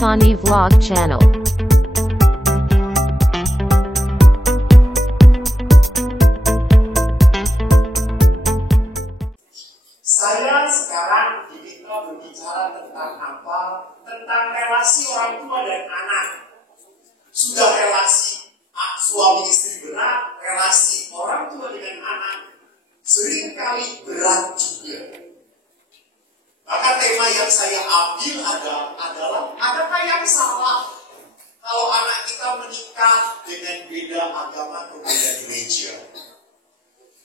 Tani Vlog Channel. Saya sekarang diminta berbicara tentang apa? Tentang relasi orang tua dan anak. Sudah relasi suami istri benar, relasi orang tua dengan anak seringkali berat juga. Maka tema yang saya ambil adalah adakah yang salah kalau anak kita menikah dengan beda agama atau beda gereja?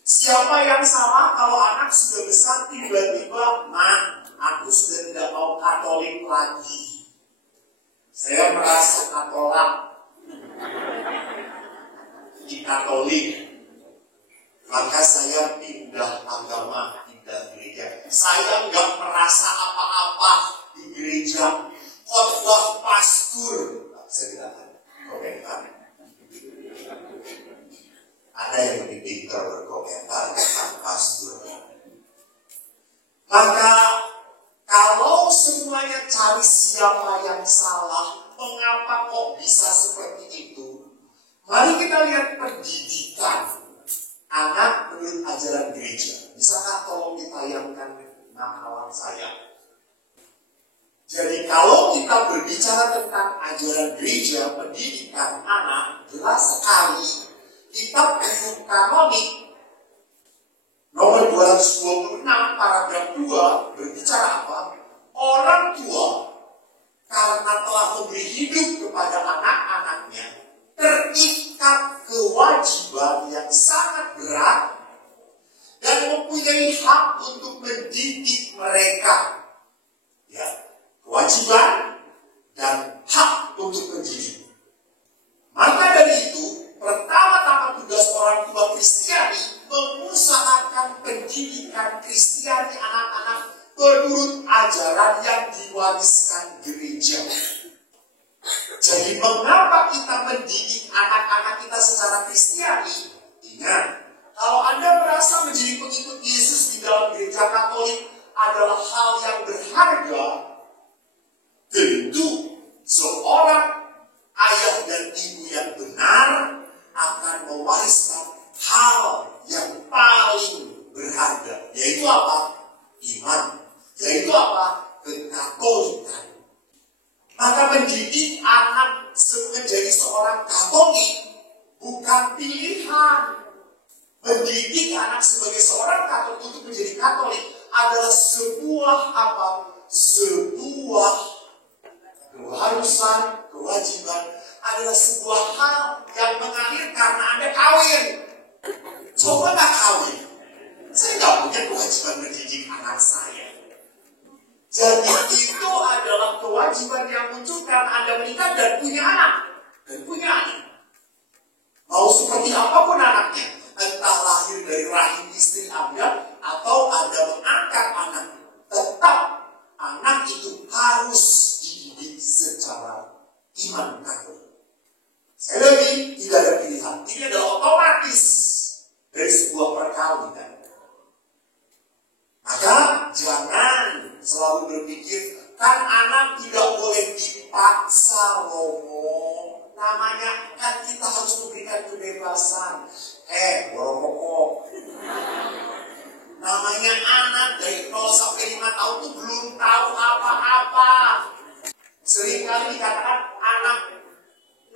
Siapa yang salah kalau anak sudah besar tiba-tiba, aku sudah tidak mau Katolik lagi. Saya merasa Katolik di Katolik, maka saya pindah agama, pindah gereja. Saya nggak merasa apa-apa di gereja. Khotbah pastor, saya tidak komentar. Ada yang lebih pintar berkomentar tentang pastor. Maka kalau semuanya cari siapa yang salah, mengapa kok bisa seperti itu? Mari kita lihat pendidikan anak menurut ajaran gereja. Bisakah tolong ditayangkan nakalan saya? Jadi kalau kita berbicara tentang ajaran gereja, pendidikan anak, jelas sekali Kitab Buku Kanonik nomor 226 paragraf 2 berbicara apa? Orang tua karena telah memberi hidup kepada anak-anaknya terikat kewajiban yang sangat berat dan mempunyai hak untuk mendidik mereka. Ya, kewajiban dan hak untuk mendidik. Maka dari itu, pertama-tama tugas orang tua Kristiani mengusahakan pendidikan Kristiani anak-anak menurut ajaran yang diwariskan gereja. Jadi mengapa kita mendidik anak-anak kita secara Kristiani? Ingat, kalau Anda merasa menjadi pengikut Yesus di dalam gereja Katolik adalah hal yang berharga, tentu seorang ayah dan ibu yang benar akan mewariskan hal yang paling berharga, yaitu apa? Iman. Yaitu apa? Kekatolikan. Maka mendidik anak menjadi seorang Katolik bukan pilihan. Mendidik anak sebagai seorang Katolik untuk menjadi Katolik adalah sebuah apa? Sebuah keharusan, kewajiban, adalah sebuah hal yang mengalir karena Anda kawin. Coba nggak kawin, saya nggak punya kewajiban mendidik anak saya. Jadi itu adalah kewajiban yang muncul karena Anda menikah dan punya anak. Mau seperti apapun anaknya, entah lahir dari rahim istri Anda atau Anda mengangkat anak, tetap anak itu harus dididik secara iman Katolik. Sekali lagi, tidak ada pilihan. Ini adalah otomatis dari sebuah perkawinan. Maka jangan selalu berpikir, kan anak tidak boleh dipaksa, Romo. Namanya kan kita harus memberikan kebebasan. Romo, namanya anak dari 0 sampai 5 tahun itu belum tahu apa-apa. Seringkali dikatakan anak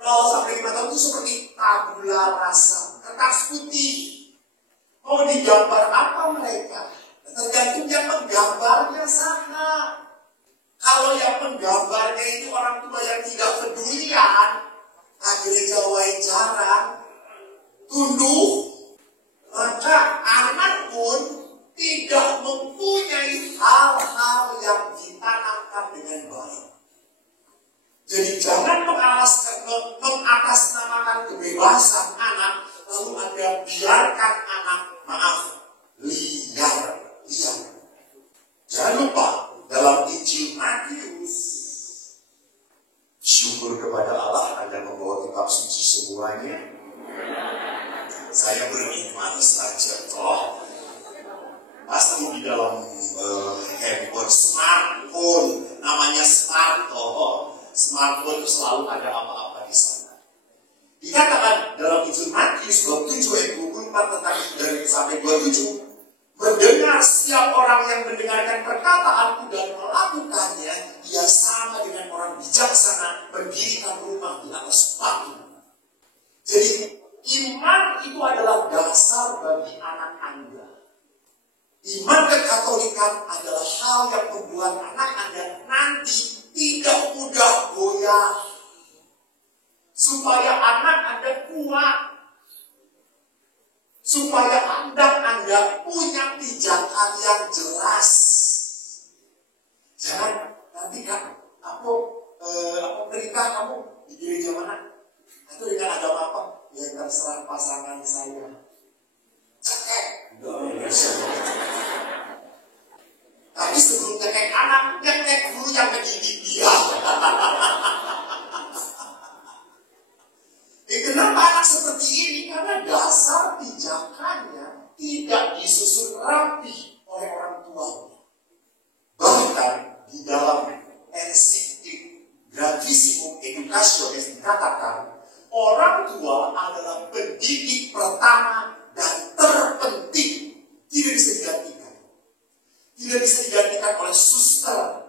0 sampai 5 tahun itu seperti tabula rasa, kertas putih. Mau digambar apa mereka? Tergantung yang menggambarnya sana. Kalau yang menggambarnya itu orang tua yang tidak pedulian, gereja jarang, tunduk, maka anak pun tidak mempunyai hal-hal yang ditanamkan dengan baik. Jadi jangan mengatasnamakan kebebasan anak, lalu Anda biarkan anak, liar. Jangan lupa, dalam Injil Matius, syukur kepada Allah Anda membawa kitab suci semuanya. Saya beriman saja, pasti di dalam handphone, smartphone, namanya smartphone. smartphone itu selalu ada apa-apa di sana. Dikatakan dalam Injil Matius bab 7 ayat 24 tentang dari sampai 27, mendengar setiap orang yang mendengarkan perkataanku dan melakukannya, ia sama dengan orang bijaksana mendirikan rumah di atas batu. Jadi iman itu adalah dasar bagi anak Anda. Iman kekatolikan adalah hal yang membuat anak Anda nanti tidak mudah goyah. Supaya anak Anda kuat. Supaya anak Anda punya pijakan yang jelas. Jangan nanti kan aku perintah kamu di gereja mana? Atau dengan agama apa? Ya terserah pasangan saya. Cekek. Tapi sebelum cekek anak, cekek guru yang mendidik dia. Kenapa anak seperti ini? Karena dasar pijakannya tidak disusun rapi oleh orang tuanya. Bahkan di dalam ensiklik Gradissimum Educationis dikatakan, orang tua adalah pendidik pertama dan terpenting. Tidak bisa digantikan. Tidak bisa digantikan oleh suster,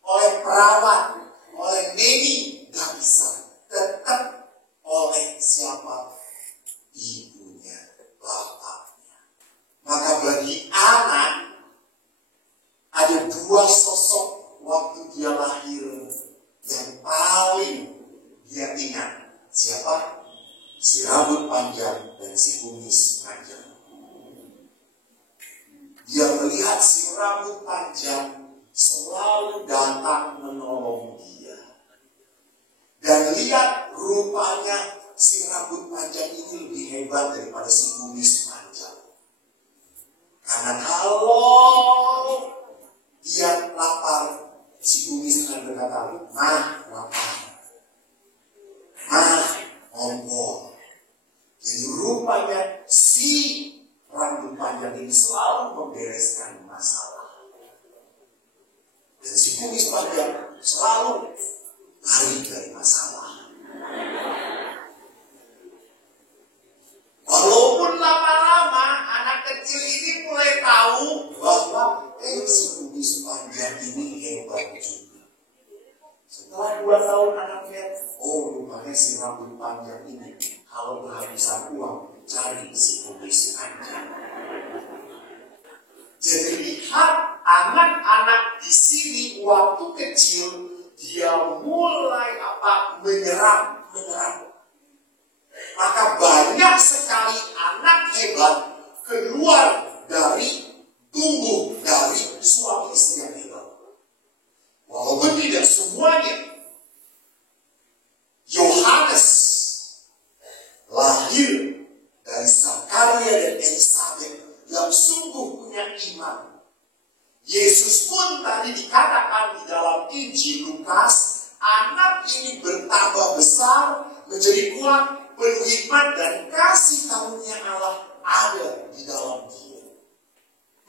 oleh perawat, oleh neni. Tidak bisa. Tetap oleh siapa? Ibunya, bapaknya. Maka bagi anak ada dua sosok waktu dia lahir yang paling dia ingat. Siapa? Si rambut panjang dan si kumis panjang. Dia melihat si rambut panjang selalu datang menolong dia. Dan lihat rupanya si rambut panjang ini lebih hebat daripada si kumis panjang. Karena kalau dia lapar, si kumis akan berkata, "Nah, lapar. Nah, ngompol." Jadi rupanya si rambut panjang ini selalu membereskan masalah. Dan si kumis panjang selalu lari dari masalah. Walaupun lama-lama anak kecil ini mulai tahu bahwa si kumis panjang ini hebat juga. Setelah 2 tahun anak lihat, oh rupanya si rambut panjang ini kalau kehabisan uang cari si kumis panjang. Jadi lihat anak-anak di sini waktu kecil dia mulai menyerap. Maka banyak sekali anak hebat keluar tumbuh dari suami istri yang hebat. Walaupun tidak semuanya. Yohanes lahir dari Zakaria dan Elisabet yang sungguh punya iman. Yesus pun tadi dikatakan di dalam Injil Lukas, anak ini bertambah besar, menjadi kuat, penuh hikmat dan kasih karunia Allah ada di dalam dia.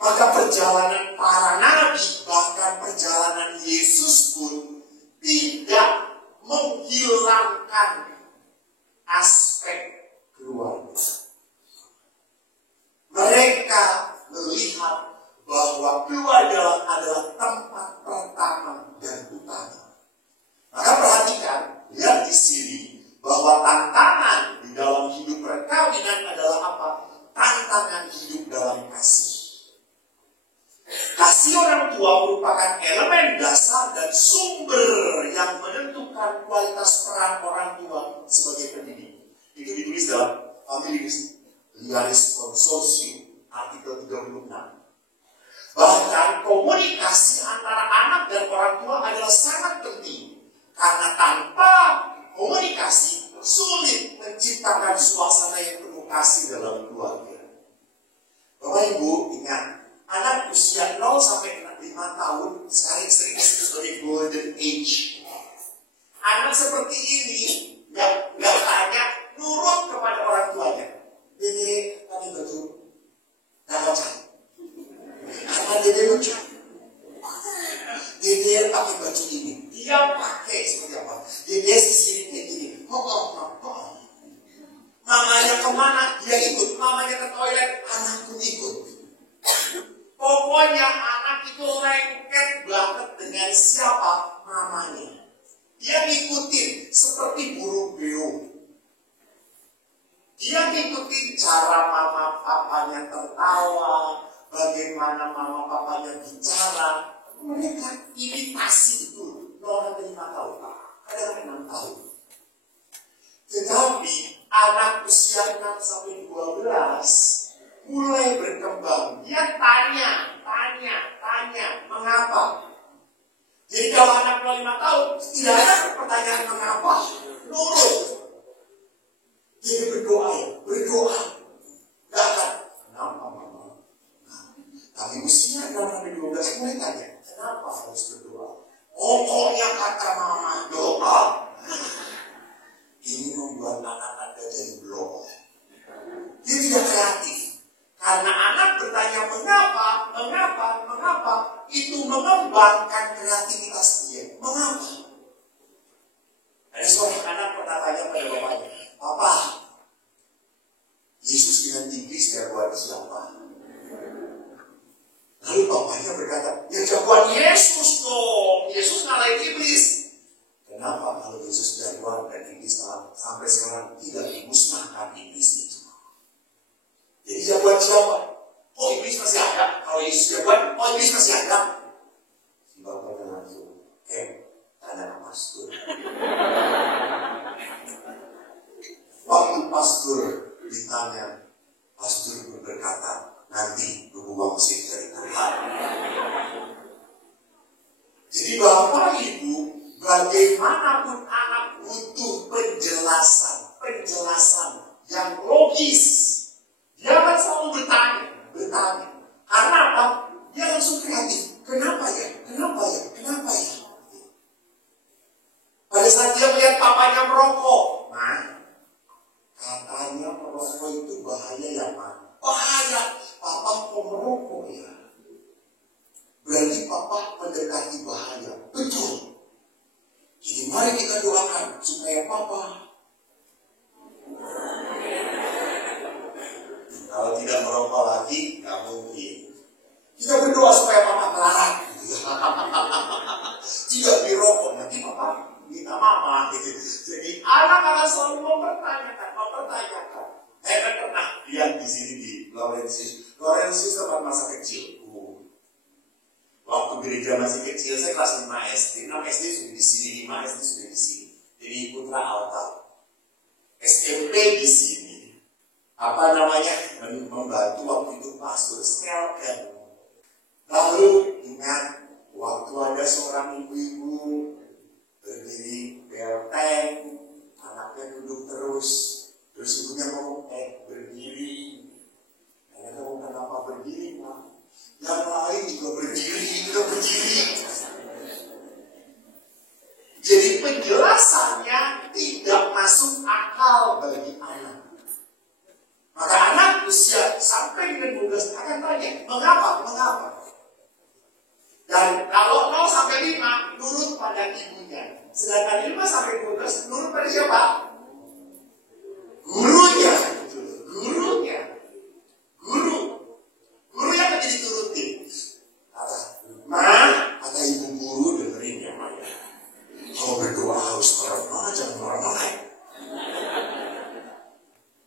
Maka perjalanan para nabi, bahkan perjalanan Yesus pun tidak menghilangkan aspek keluarga. Mereka melihat bahwa keluarga adalah tempat pertama dan utama. Maka perhatikan, lihat di sini bahwa tantangan di dalam hidup perkawinan adalah apa? Tantangan hidup dalam kasih. Kasih orang tua merupakan elemen dasar dan sumber yang menentukan kualitas peran orang tua sebagai pendidik. Itu ditulis dalam Familiaris Liaris Consortium artikel 36. Bahkan komunikasi antara anak dan orang tua adalah sangat penting. Karena tanpa komunikasi sulit menciptakan suasana yang penuh kasih dalam keluarga. Bapak Ibu ingat, anak usia 0 sampai 5 tahun sering disebut sebagai golden age. Anak seperti ini nggak tanya, nurut kepada orang tuanya. Dede pakai baju nggak kocak. Karena Dede lucu. Dede pakai baju ini, dia pakai seperti apa? Dia sisir kayak gini. Mamanya kemana? Dia ikut. Mamanya ke toilet, anak pun ikut. Pokoknya anak itu lengket banget dengan siapa? Mamanya. Dia ngikutin seperti burung beo. Dia ngikutin cara mama papanya tertawa, bagaimana mama papanya bicara. Mereka imitasi itu. Orang 5 tahun, kadang 6 tahun. Tetapi anak usia 6 sampai 12 mulai berkembang. Dia tanya, mengapa? Jadi kalau anak 5 tahun tidak ada pertanyaan mengapa, nurut. Jadi berdoa. Gak akan, kenapa mama? Tapi usia 6 sampai 12 mulai tanya, kenapa harus berdoa? Pokoknya kata mama, doa. Ini membuat anak Anda jadi blok. Dia tidak kreatif. Karena anak bertanya mengapa, itu mengembangkan kreativitas dia. Mengapa? Ada seorang anak pernah tanya pada bapaknya, Papa, Yesus dengan iblis jagoan siapa? Lalu bapaknya berkata, ya jagoan Yesus dong. Yesus ngalahin iblis. Kenapa kalau Yesus jagoan dan iblis sampai sekarang tidak dimusnahkan iblis itu? Jadi jagoan siapa? Oh, iblis masih ada. Kalau Yesus jagoan, oh iblis masih ada. Si bapaknya langsung, tanya pastor. Waktu pastor ditanya, pastor berkata, nanti berubah musik dari Tuhan. Jadi Bapak Ibu, bagaimanapun anak butuh penjelasan yang logis. Dia akan selalu bertanya. Karena apa? Dia langsung kreatif. Kenapa ya? Pada saat dia melihat papanya merokok, katanya merokok itu bahaya ya, Ma? Bahaya. Papa kok merokok ya? Berarti papa mendekati bahaya. Betul. Jadi mari kita doakan supaya papa, kalau tidak merokok lagi, nggak mungkin. Kita berdoa supaya papa melarang. Tidak dirokok, nanti papa minta mama. Jadi anak akan selalu mempertanyakan. Saya kan pernah lihat di sini di Laurentius tempat masa kecilku. Waktu gereja masih kecil, saya kelas 5 SD. 6 SD sudah di sini, 5 SD sudah di sini. Jadi Putra Alta. SMP di sini. Apa namanya? Membantu waktu itu pastor Skelken. Lalu ingat, waktu ada seorang ibu-ibu berdiri belteng, anaknya duduk terus ibunya ngomong, berdiri. Anaknya ngomong, kenapa berdiri, Pak? Yang lain juga berdiri. Jadi penjelasannya tidak masuk akal bagi anak. Maka anak usia sampai dengan 12 akan tanya, mengapa? Dan kalau 0 sampai 5 nurut pada ibunya. Sedangkan 5 sampai 12 nurut pada siapa? Gurunya. Guru yang menjadi turutin. Kata ibu guru dengerin ya, Ma. Kalau berdoa harus marah-marah, jangan marah-marah.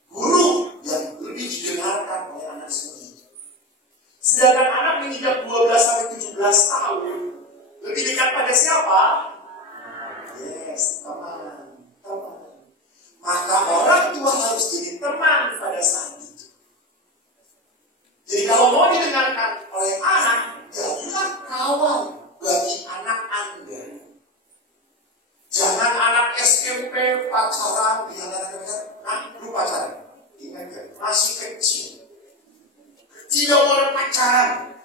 Guru yang lebih didengarkan oleh anak seperti itu. Sedangkan anak menginjak 12 sampai 17 tahun lebih dekat pada siapa? Yes, teman. Maka orang tua harus jadi teman pada saat itu. Jadi kalau mau didengarkan oleh anak, jadilah kawan bagi anak Anda. Jangan anak SMP pacaran, lu pacaran. Ingat ya, masih kecil. Tidak boleh pacaran.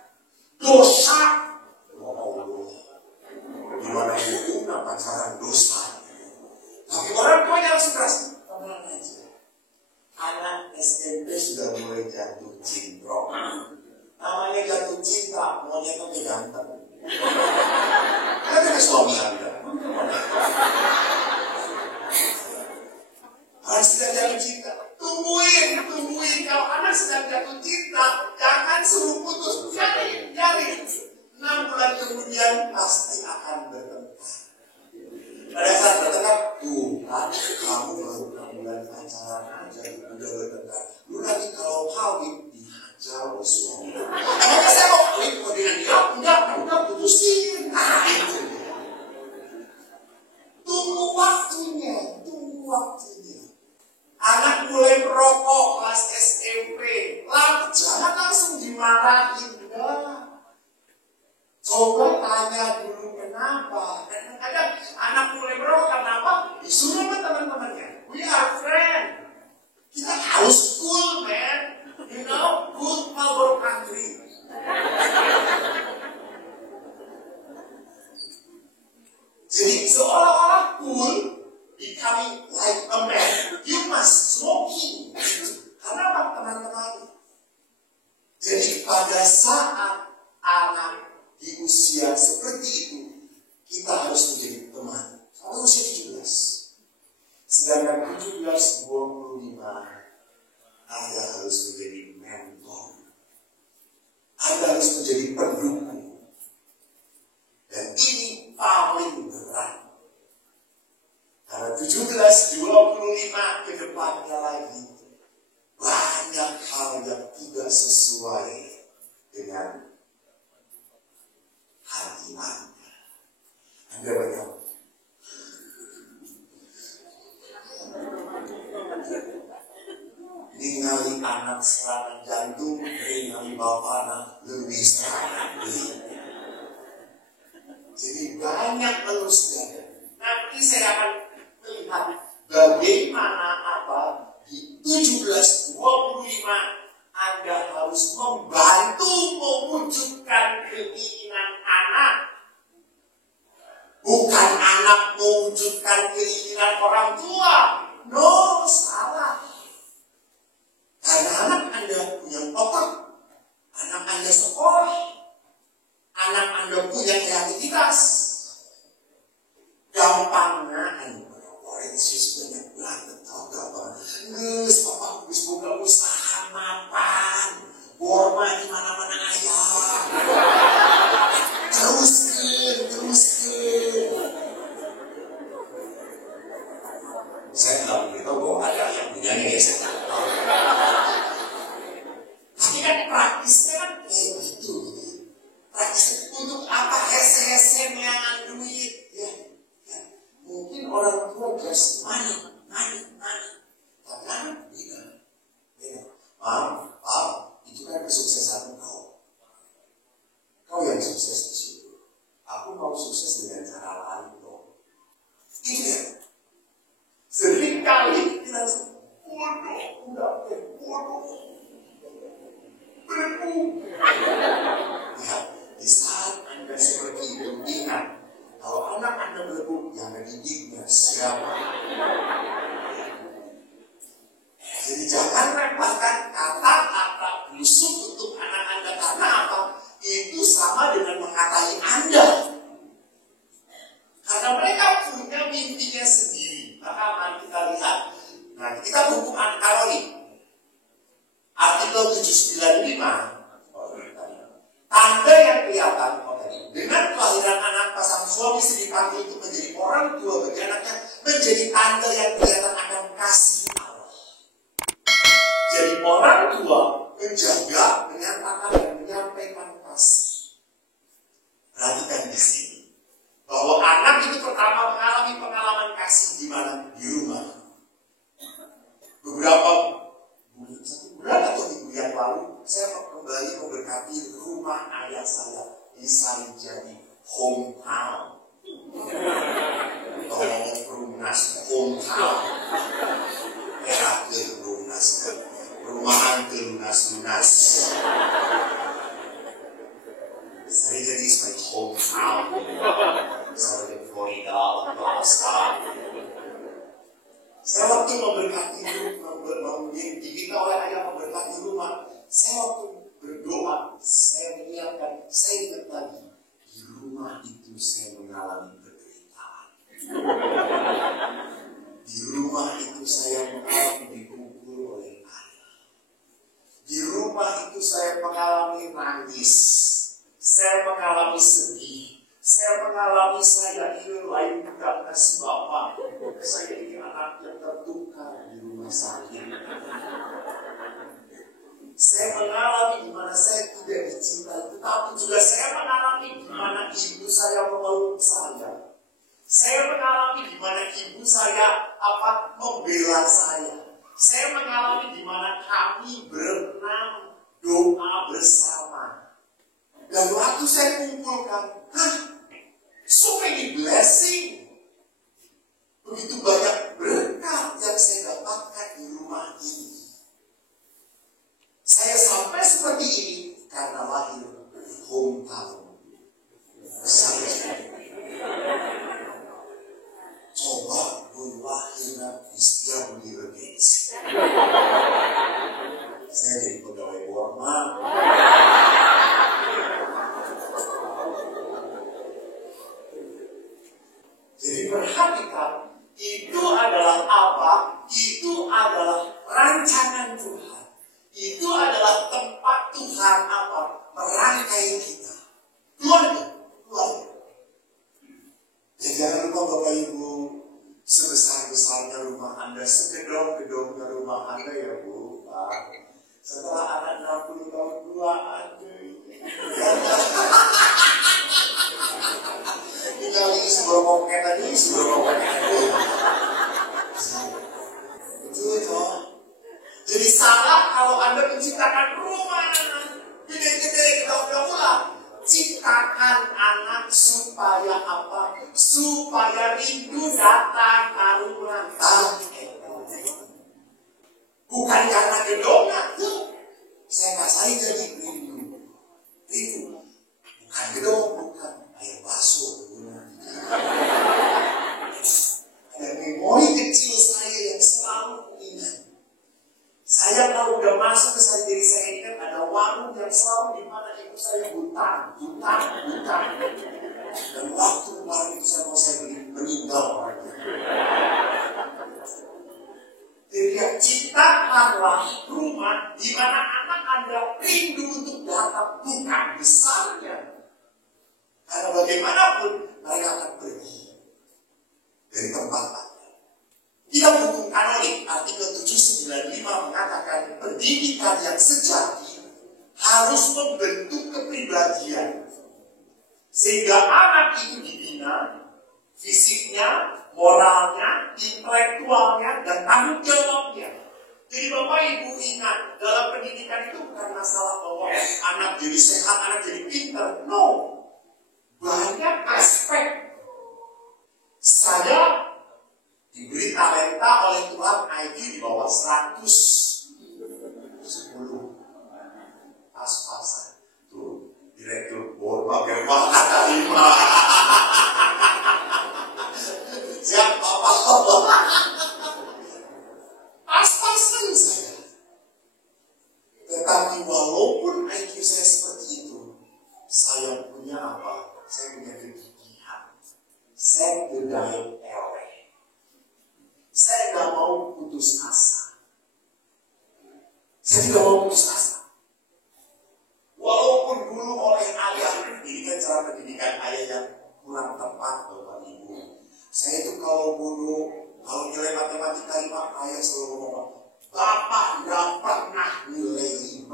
Dosa. Gimana hukumnya pacaran dosa? Tapi orang tuanya harus keras. Tenang aja. Anak SMP sudah mulai jatuh cinta. Namanya jatuh cinta, maunya kan ganteng. Kan ada suami suami Anda. Anak sedang jatuh cinta, tungguin. Kalau anak sedang jatuh cinta, jangan suruh putus, cari. 6 bulan kemudian pasti akan bertengkar. Pada saat bertengkar, Tuhan, kamu baru 6 bulan pacaran aja, udah bertengkar. Lu nanti kalau kawin, dihajar oleh suami. Emangnya saya mau kawin dengan dia? Enggak, putusin. Nah, itu dia. Tunggu waktunya. Anak mulai merokok kelas SMP, jangan langsung dimarahin. Coba tanya dulu kenapa. Kadang-kadang anak mulai merokok kenapa? Disuruh sama teman-temannya. We are friends. Kita harus cool, man. You know, cool Marlboro country. Jadi seolah-olah cool, becoming like a man, you must smoking. Karena apa, teman-teman? Jadi pada saat anak di usia seperti itu, kita harus menjadi teman. Kalau usia 17, sedangkan 17-25, Anda harus menjadi mentor. Anda harus menjadi pendukung. Dan ini paling berat. Karena 17-25 ke depannya lagi, banyak hal yang tidak sesuai dengan hati Anda. Anda banyak ningali anak serangan jantung, ningali bapak lebih serangan. Jadi banyak terus saja. Nanti saya akan melihat bagaimana di 17-25 Anda harus membantu mewujudkan keinginan anak. Bukan anak mewujudkan keinginan orang tua. No, salah. Karena anak Anda punya otak. Anak Anda sekolah. Anak Anda punya kreativitas. Gampangnya oranges banyak banget. Tahu gak apa? Nges, papa habis buka usaha mapan. Borma di mana-mana ayam. Teruskan. Saya nggak beritahu bahwa ada yang punyanya ya saya tahu. Tapi kan praktisnya kan kayak gitu. Praktis untuk apa hese-hese meangan duit? Ya. Mungkin orang tua just money. Tapi anak tidak. Mam, itu kan kesuksesan kau. Kau yang sukses di situ. Aku mau sukses dengan cara lain dong. Itu ya. Sering kali kita bodoh. Berku. Ya, di saat Anda seperti itu, ingat, kalau anak Anda berku, yang mendidiknya siapa? Jadi jangan remehkan kata-kata busuk untuk anak Anda. Karena apa? Itu sama dengan mengatai Anda. Karena mereka punya mimpinya sendiri. Maka mari kita lihat. Nah, kita buku Ankaroni. Artikel 795. Tanda yang kelihatan dengan kelahiran anak pasangan suami istri dipanggil untuk menjadi orang tua bagi anaknya, menjadi tanda yang kelihatan akan kasih Allah. Jadi orang tua menjaga, menyatakan dan menyampaikan kasih. Perhatikan di sini bahwa anak itu pertama mengalami pengalaman kasih di mana? Di rumah. Beberapa bulan atau minggu yang lalu saya kembali memberkati rumah ayah saya di Sarijadi hometown. Tolong Rumnas hometown. Ya ke Rumnas. Rumahan ke lunas-lunas. Sarijadi is my hometown. Di rumah itu saya mengalami dipukul oleh ayah. Di rumah itu saya mengalami nangis. Saya mengalami sedih. Saya mengalami saya ini lain bukan kasih Bapak. Saya ini anak yang tertukar di rumah sakit. Saya mengalami di mana saya tidak dicintai, tetapi juga saya mengalami di mana ibu saya memeluk saya. Saya mengalami di mana ibu saya membela saya. Saya mengalami di mana kami berenam doa bersama. Dan waktu saya kumpulkan, so many blessing. Begitu banyak berkat yang saya dapatkan di rumah ini. Saya sampai seperti ini karena lahir di hometown saya. Coba gue lahir di Setiabudi Regensi. Saya jadi pegawai Walmart. Jadi perhatikan, itu adalah apa? Itu adalah rancangan Tuhan. Itu adalah tempat Tuhan merangkai kita. Keluarga. Jadi jangan lupa Bapak Ibu, sebesar-besarnya rumah Anda, segedong-gedongnya rumah Anda ya Bu, Pak. Setelah anak 60 tahun tua, tinggal isi bermoket aja, Itu. Jadi salah kalau Anda menciptakan rumah gede-gede, kita ciptakan anak supaya apa? Supaya rindu datang karena bukan karena gedongnya tuh. Saya kasih jadi rindu. Bukan gedong, bukan air basuh. Ada memori kecil saya yang selalu ingat. Saya kalau udah masuk ke diri saya ini kan ada warung yang selalu di mana ibu saya hutang. Dan waktu kemarin itu saya beli meninggal orangnya. Jadi ciptakanlah rumah di mana anak Anda rindu untuk datang, bukan besarnya. Karena bagaimanapun mereka akan pergi dari tempat Anda. Dalam hukum kanonik artikel 795 mengatakan pendidikan yang sejati harus membentuk kepribadian sehingga anak itu dibina fisiknya, moralnya, intelektualnya, dan tanggung jawabnya. Jadi Bapak Ibu ingat, dalam pendidikan itu bukan masalah bahwa anak jadi sehat, anak jadi pintar. No, banyak aspek. Saya diberi talenta oleh Tuhan IQ di bawah 110. Pas-pasan. Tuh, direktur board bagaimana terima. Siapa apa? Pas-pasan saya. Tetapi walaupun IQ saya seperti itu, saya punya apa? Saya punya kegigihan. Saya berdaya eleh. Saya tidak mau putus asa. Saya tidak mau putus asa. Walaupun dulu oleh ayah, ini kan cara pendidikan ayah yang kurang tepat Bapak Ibu. Saya itu kalau nilai matematika 5, ayah selalu ngomong, Bapak tidak pernah nilai 5.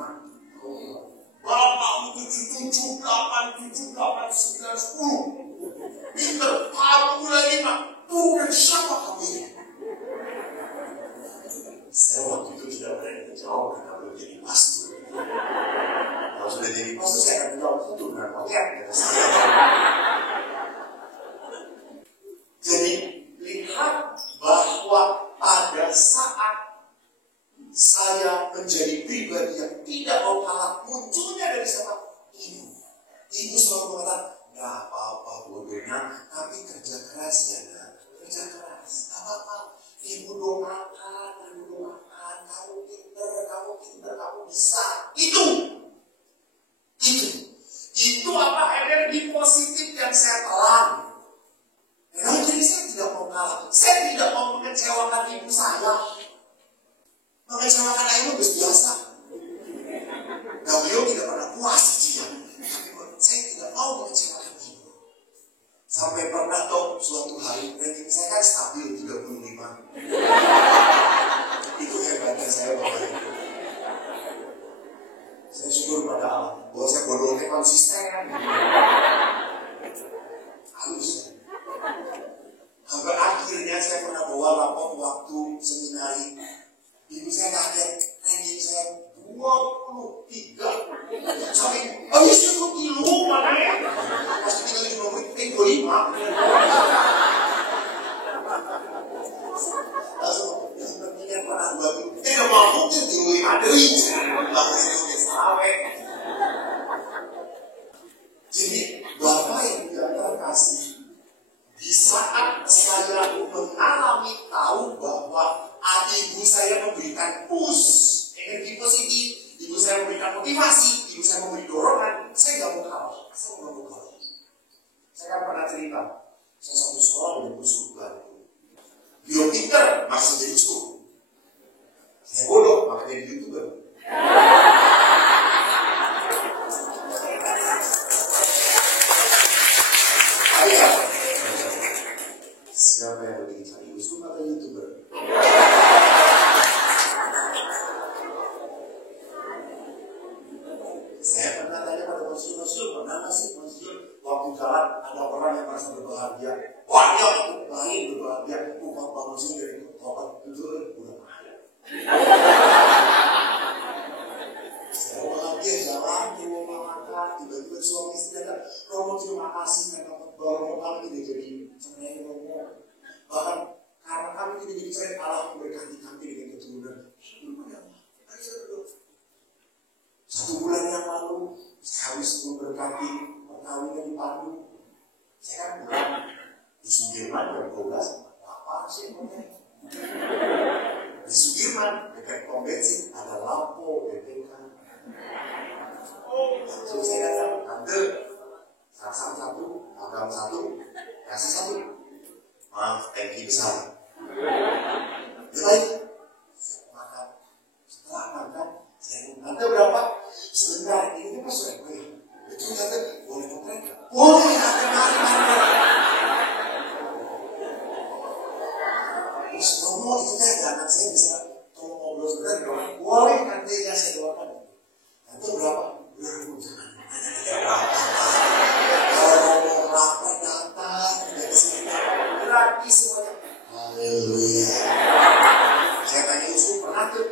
Bapak 7, 8, 7, 8, 9, 10. Pinter, kamu nilai 5. Tuh, siapa kamu ini? Saya waktu itu tidak berani menjawab karena belum jadi pastor. Kalau sudah jadi pastor, saya akan menjawab itu dengan paket. Jadi lihat bahwa pada saat saya menjadi pribadi yang tidak mau kalah, munculnya dari siapa? Ibu selalu mengatakan, nggak apa-apa bodohnya, tapi kerja keras ya. mengecewakan ibu saya. Mengecewakan ayah itu biasa. Dan beliau tidak pernah puas dia. Tapi saya tidak mau mengecewakan ibu. Sampai pernah toh suatu hari, ranking saya kan stabil 35. Itu hebatnya saya Bapak Ibu. Saya syukur pada Allah bahwa saya bodohnya konsisten. Halus. Sampai akhirnya saya pernah bawa lapor waktu seminari. Ibu saya kaget, ranking saya 23. Sampai, oh ya 10 kilo mana ya? Masih kita di nomor 25. Langsung, sepertinya pernah 20. Tidak mau mungkin di 25 dari. Lalu itu sampai. Jadi, Bapak yang tidak terkasih, di saat saya mengalami tahu bahwa adik ibu saya memberikan push, energi positif, ibu saya memberikan motivasi, ibu saya memberi dorongan, saya nggak mau kalah. Saya nggak mau kalah. Saya kan pernah cerita, saya satu sekolah dengan musuh baru. Dia pintar, masih jadi musuh. Saya bodoh, maka jadi YouTuber. Ayo, siapa yang lebih cari musuh atau YouTuber? Saya pernah tanya pada konsul-konsul, pernah nggak sih konsul waktu jalan ada orang yang merasa berbahagia, banyak lain berbahagia, bukan konsul dari tokoh itu udah ada. Saya bahagia jalan di rumah makan, tiba-tiba suami istri ada, Romo terima kasih karena bahwa kami tidak jadi cerai Romo, bahkan karena kami tidak jadi cerai Allah memberkati kami dengan keturunan. Satu bulan yang lalu, saya habis memberkati perkawinan di Palu. Saya kan pulang di Sudirman jam 12. Apa sih namanya? Di Sudirman, dekat pom bensin, ada lampu BPK. Lalu saya datang, tante, saksam satu, agam satu, kasih satu. Maaf, tanki besar. Ya baik. Saya makan. Setelah makan, saya tante berapa? Sebentar, ini kan sudah gue. Itu tante, boleh potret? Boleh, mari. Romo itu tadi anak saya bisa tolong ngobrol sebentar doang. Boleh, nanti ya saya doakan. Tante berapa? Berapa? Kalau Romo lapar datang, tidak kesini. Gratis semuanya. Haleluya. Saya tanya Yusuf, pernah tuh?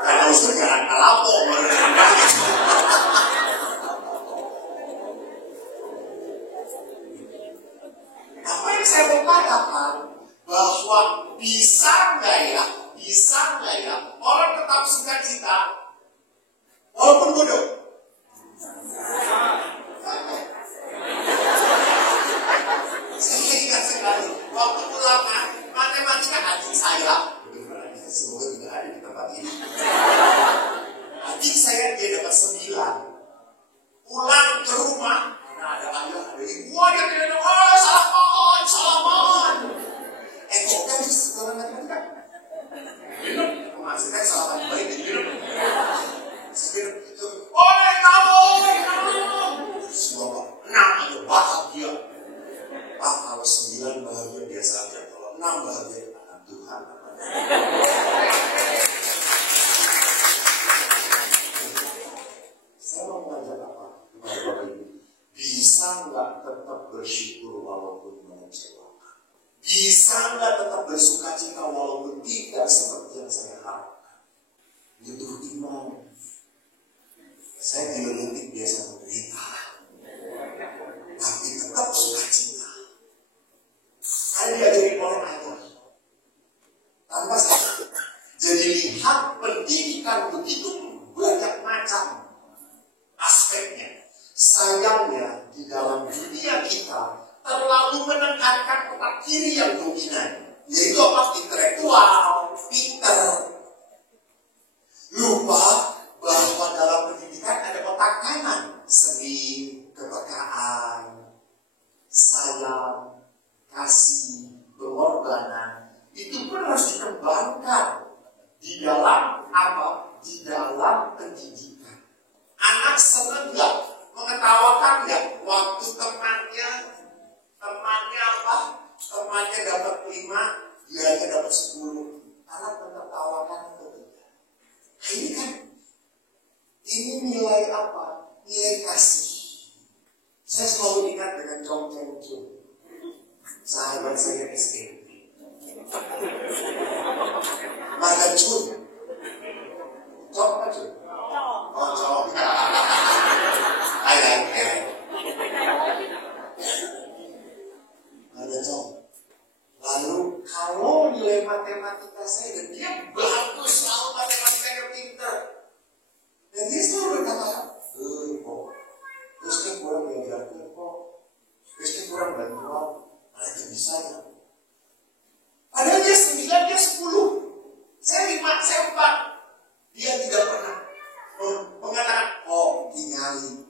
Karena Yusuf jangan kalapo. Apa yang saya mau katakan? Bahwa bisa nggak ya orang tetap sukacita walaupun bodoh. Saya ingat sekali waktu ulangan matematika adik saya, semoga tidak ada di tempat ini. Adik saya dia dapat 9, pulang ke rumah, nah ada ayah, ada ibu, ada tidak ada, salah mohon. Kok kan sekolah matematika? Minum, maksudnya salah baik minum. Oleh kamu. Semua 6 aja bahagia. Pak, kalau 9 bahagia biasa aja, kalau 6 bahagia akan Tuhan. Saya mau mengajak apa? Bisa nggak tetap bersyukur walaupun mengecewakan? Bisa nggak tetap bersuka cita walaupun tidak seperti yang saya harapkan? Butuh iman. Saya dilentik biasa menderita, tapi tetap suka cita. Saya diajari oleh ayah. Tanpa saya. Jadi lihat pendidikan begitu banyak macam aspeknya. Sayangnya di dalam dunia kita terlalu menekankan otak kiri yang dominan, yaitu otak intelektual, pinter. Lupa bahwa dalam pendidikan ada otak kanan, seni, kepekaan, Saya selalu ingat dengan Chong Cheng Chung, sahabat saya SD. Marga Chun. Chong apa Chun? Oh, Chong. Hai. Ada Chong. Lalu kalau nilai matematika saya, dan dia bagus, selalu matematikanya pintar. Dan dia selalu berkata, kok terus kurang belajar kok, terus kurang bantuan, nah itu bisa ya. Padahal dia 9, dia 10, saya 5, saya 4. Dia tidak pernah mengatakan, oh dinyali.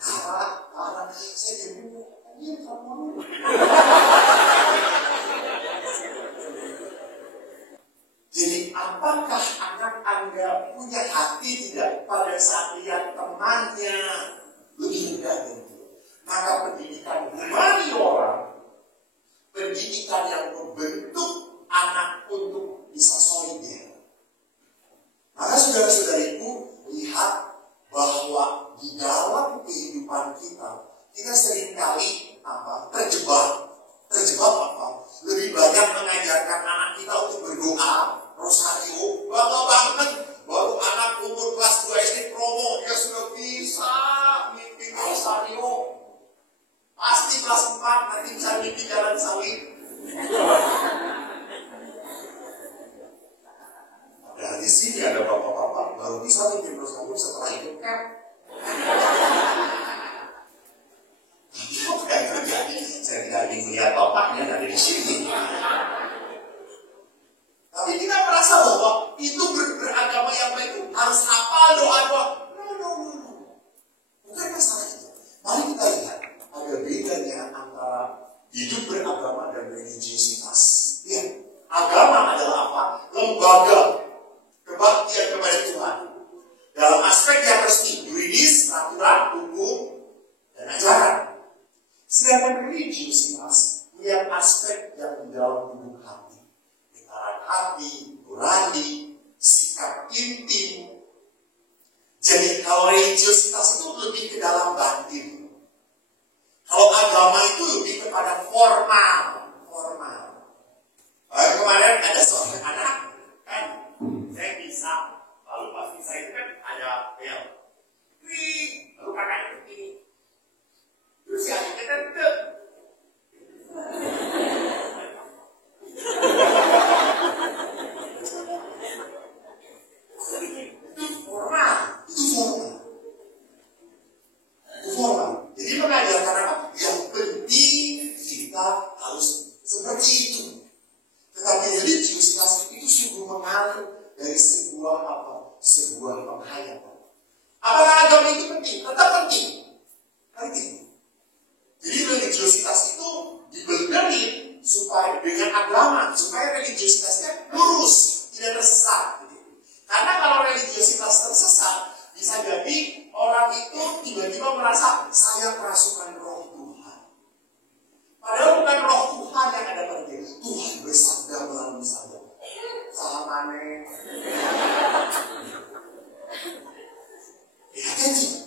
Karena saya jadi dia kamu. Jadi apakah anak Anda punya hati tidak pada saat lihat temannya lebih rendah dari itu? Maka pendidikan humaniora, pendidikan yang membentuk anak untuk bisa solider. Maka saudara-saudariku, lihat bahwa di dalam kehidupan kita seringkali terjebak apa? Lebih banyak mengajarkan anak kita untuk berdoa, rosario, bangga banget. Baru anak umur kelas 2 SD promo, dia sudah bisa mimpi rosario. Pasti kelas 4 nanti bisa mimpi jalan salib. Dan di sini ada bapak-bapak baru bisa mimpi rosario setelah itu kan. Apa yang terjadi? Saya tidak ingin melihat bapaknya ada di sini. Tapi kita merasa bahwa itu beragama yang baik itu harus hafal doa-doa. No. Bukan masalah itu. Mari kita lihat ada bedanya antara hidup beragama dan religiositas. Ya, agama adalah apa? Lembaga kebaktian kepada Tuhan. Dalam aspek yang resmi, yuridis, aturan, hukum, dan ajaran. Sedangkan religiositas punya aspek yang di dalam tubuh hati, getaran hati, nurani, sikap intim. Jadi kalau religiositas itu lebih ke dalam batin. Kalau agama itu lebih kepada formal. Kemarin ada seorang anak, kan, saya bisa, lalu pas bisa itu kan ada bel, lalu kakaknya begini. Terus ya kita tetep itu formal. Jadi mengajarkan apa? Yang penting kita harus seperti itu. Tetapi religiositas itu sungguh mengalir dari sebuah penghayatan. Apakah agama itu penting? Tetap penting. Jadi religiositas itu dibenerin supaya dengan agama, supaya religiositasnya lurus, tidak tersesat. Karena kalau religiositas tersesat, bisa jadi orang itu tiba-tiba merasa saya kerasukan roh Tuhan. Padahal bukan roh Tuhan yang ada pada dia. Tuhan bersabda melalui saya. Salah aneh. Ya kan sih.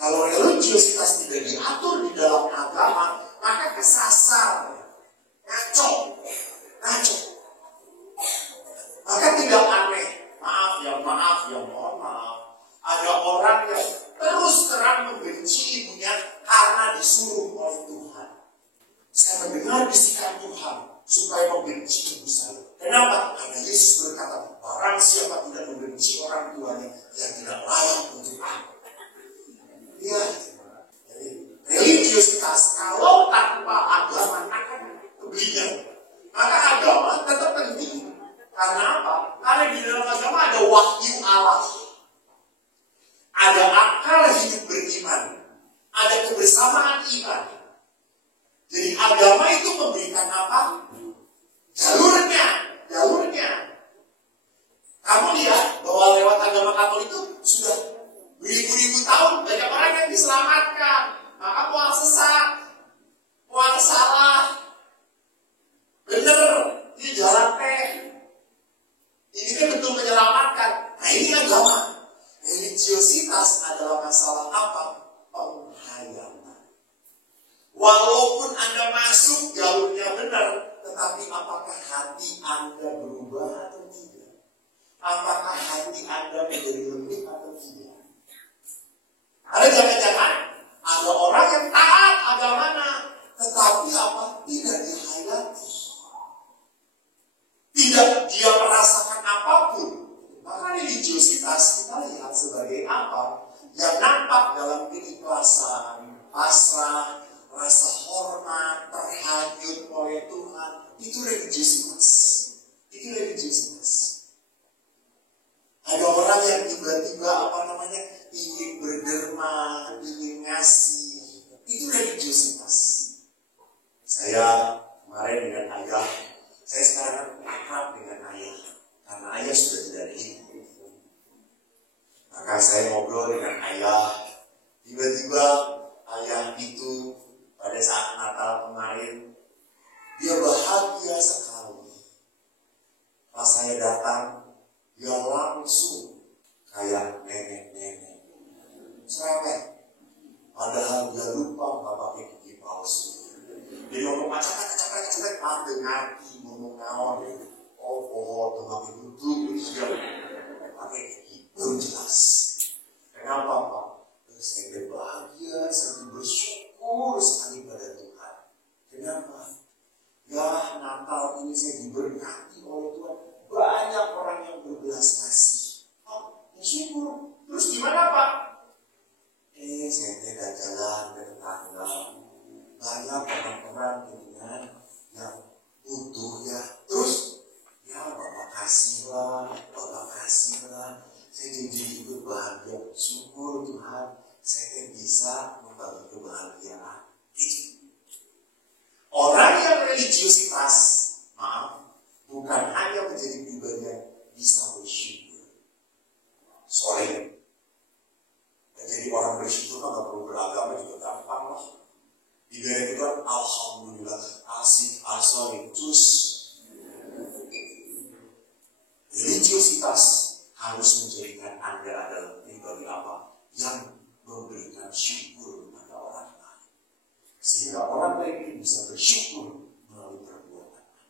Kalau religiositas tidak diatur di dalam agama, maka kesasar, ngaco. Maka tidak aneh. Maaf, mohon maaf. Ada orang yang terus terang membenci ibunya karena disuruh oleh Tuhan. Saya mendengar bisikan Tuhan supaya membenci ibu saya. Kenapa? Karena Yesus berkata, barang siapa tidak membenci orang tuanya, yang tidak layak untuk aku. Ya, jadi religiositas kalau tanpa agama akan kebingungan. Maka agama tetap penting. Karena apa? Karena di dalam agama ada wahyu Allah, ada akal hidup beriman, ada kebersamaan iman. Jadi agama itu memberikan apa? Jalurnya. Kamu lihat bahwa lewat agama Katolik itu sudah beribu-ribu tahun banyak orang yang diselamatkan. Maka puang sesat, puang salah, benar, ini jalan teh. Ini kan betul menyelamatkan. Nah ini agama. Religiositas adalah masalah apa? Walaupun Anda masuk jalurnya benar, tetapi apakah hati Anda berubah atau tidak? Apakah hati Anda menjadi lembut atau tidak? Ada jangan-jangan ada orang yang taat agamanya, tetapi apa? Tidak dihayati. Tidak dia merasakan apapun. Maka religiositas kita lihat sebagai apa? Yang nampak dalam keikhlasan, pasrah, rasa hormat, terhanyut oleh Tuhan. Itu religiositas. Itu religiositas. Ada orang yang tiba-tiba ingin berderma, ingin ngasih. Itu religiositas. Saya kemarin dengan ayah, saya sekarang akrab dengan ayah. Karena ayah sudah tidak hidup. Maka saya ngobrol dengan ayah. Tiba-tiba ayah itu pada saat Natal kemarin, dia bahagia sekali. Pas saya datang, dia langsung kayak nenek-nenek. Cerewet. Padahal dia lupa nggak pakai gigi palsu. Dia ngomong macam-macam, ada ngerti, ngomong ngawal. Oh, tuh pakai duduk, dia pakai gigi, belum jelas. Kenapa, Pak? Saya berbahagia, saya bersyukur sekali pada Tuhan. Kenapa? Ya, Natal ini saya diberkati oleh Tuhan. Banyak orang yang berbelas kasih. Oh, ya syukur. Terus gimana, Pak? Saya tidak jalan ke tetangga. Banyak orang-orang yang butuh ya. Terus, ya Bapak kasihlah. Saya jadi ikut bahagia. Syukur Tuhan, saya bisa membagi kebahagiaan. Orang yang religiositas, bukan hanya menjadi pribadi yang bisa bersyukur. Sorry. Menjadi orang bersyukur kan gak perlu beragama juga gampang lah. Ibarat itu kan alhamdulillah, asif, asal, terus. Religiositas harus menjadikan Anda adalah pribadi apa? Yang memberikan syukur kepada orang lain. Sehingga orang lain bisa bersyukur melalui perbuatan Anda.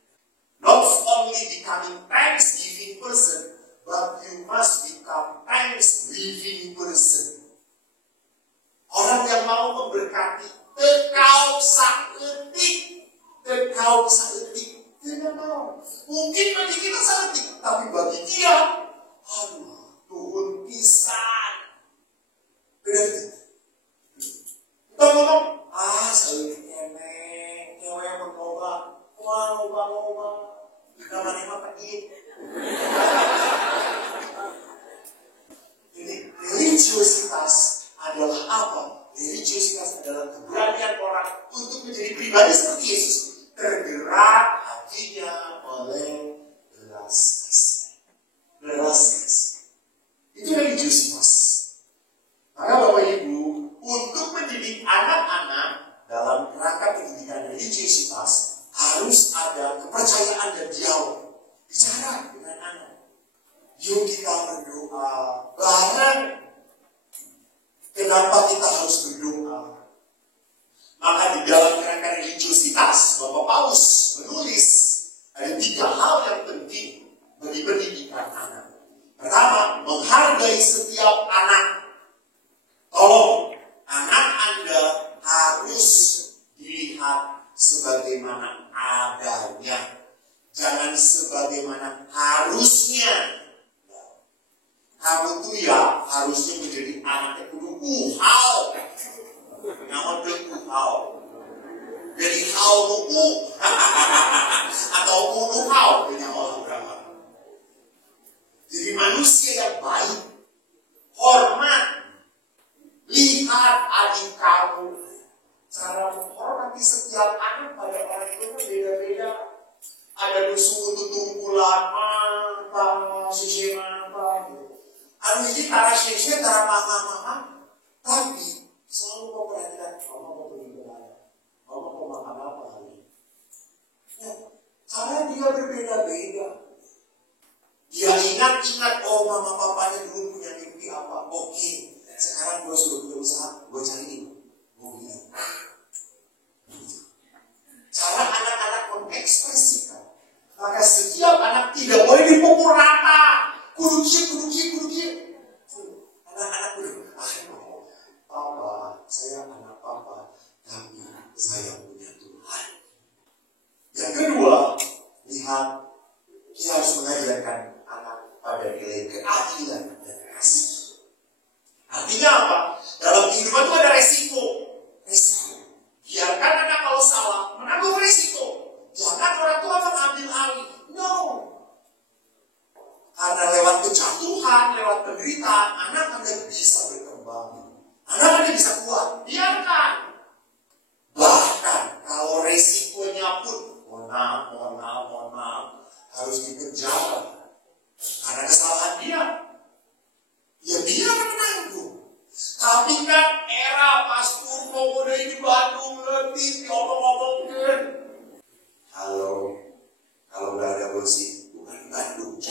Not only becoming thanksgiving person, but you must become thanksgiving person. Orang yang mau memberkati, tekau saetik. Tidak mau. Mungkin bagi kita saetik, tapi bagi dia, Tuhun pisan. Berarti kita ngomong, saetik eneng, nyewe berloba, loba. Namanya mah pergi. Jadi religiositas adalah apa? Religiositas adalah keberanian orang untuk menjadi pribadi seperti Yesus, tergerak hatinya oleh belas kasih. Itu religiositas. Maka Bapak Ibu, untuk mendidik anak-anak dalam kerangka pendidikan religiositas harus ada kepercayaan dan dialog. Bicara dengan anak. Yuk kita berdoa bareng. Kenapa kita harus berdoa? Maka di dalam kerangka religiositas, Bapak Paulus menulis ada 3 hal yang penting bagi pendidikan anak. Pertama, menghargai setiap anak. Tolong, anak Anda harus dilihat sebagaimana adanya. Jangan sebagaimana harusnya. Kamu tuh ya harusnya menjadi anak yang kudu uhau. Nama dia uhau. Jadi hau buku. Atau hau punya orang. Jadi manusia yang baik, hormat, lihat adik kamu. Cara menghormati setiap anak pada orang itu beda-beda. Ada nusu untuk tunggulan, sisi gitu. Ini cara sisi, cara mama, tapi selalu memperhatikan mama mau pergi kemana, mama mau makan apa hari ini. Ya, karena dia berbeda-beda. Dia ingat, oh mama papanya dulu punya mimpi apa. Oke, sekarang gue sudah punya usaha, gue cari ini. Bagaimana dia bisa kuat? Biarkan. Bahkan kalau resikonya pun, mohon maaf, harus dipenjara karena kesalahan dia, ya dia akan menanggung. Tapi kan era Mas Purwo udah di Bandung lebih diomong-omongin. Halo, kalau nggak ada gosip, bukan Bandung.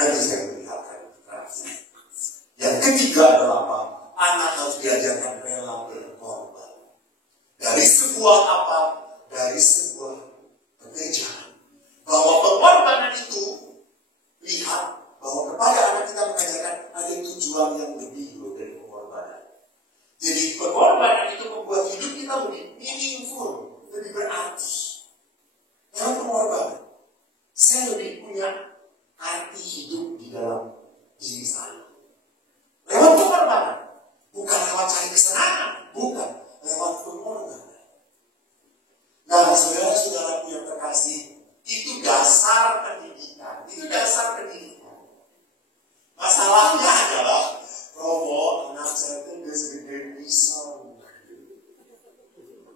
Nanti saya melihatkan. Yang ketiga adalah apa? Anak harus diajarkan rela berkorban. Dari sebuah apa? Dari sebuah pekerjaan. Bahwa pengorbanan itu, lihat bahwa kepada anak kita mengajarkan ada tujuan yang lebih dari pengorbanan. Jadi pengorbanan itu membuat hidup kita lebih meaningful, lebih berarti. Lewat pengorbanan, saya lebih punya arti hidup di dalam diri saya. Lewat pengorbanan, bukan lewat cari kesenangan, bukan lewat pengorbanan. Nah, saudara-saudaraku yang terkasih, itu dasar pendidikan. Masalahnya adalah Romo, anak saya itu gede pisau.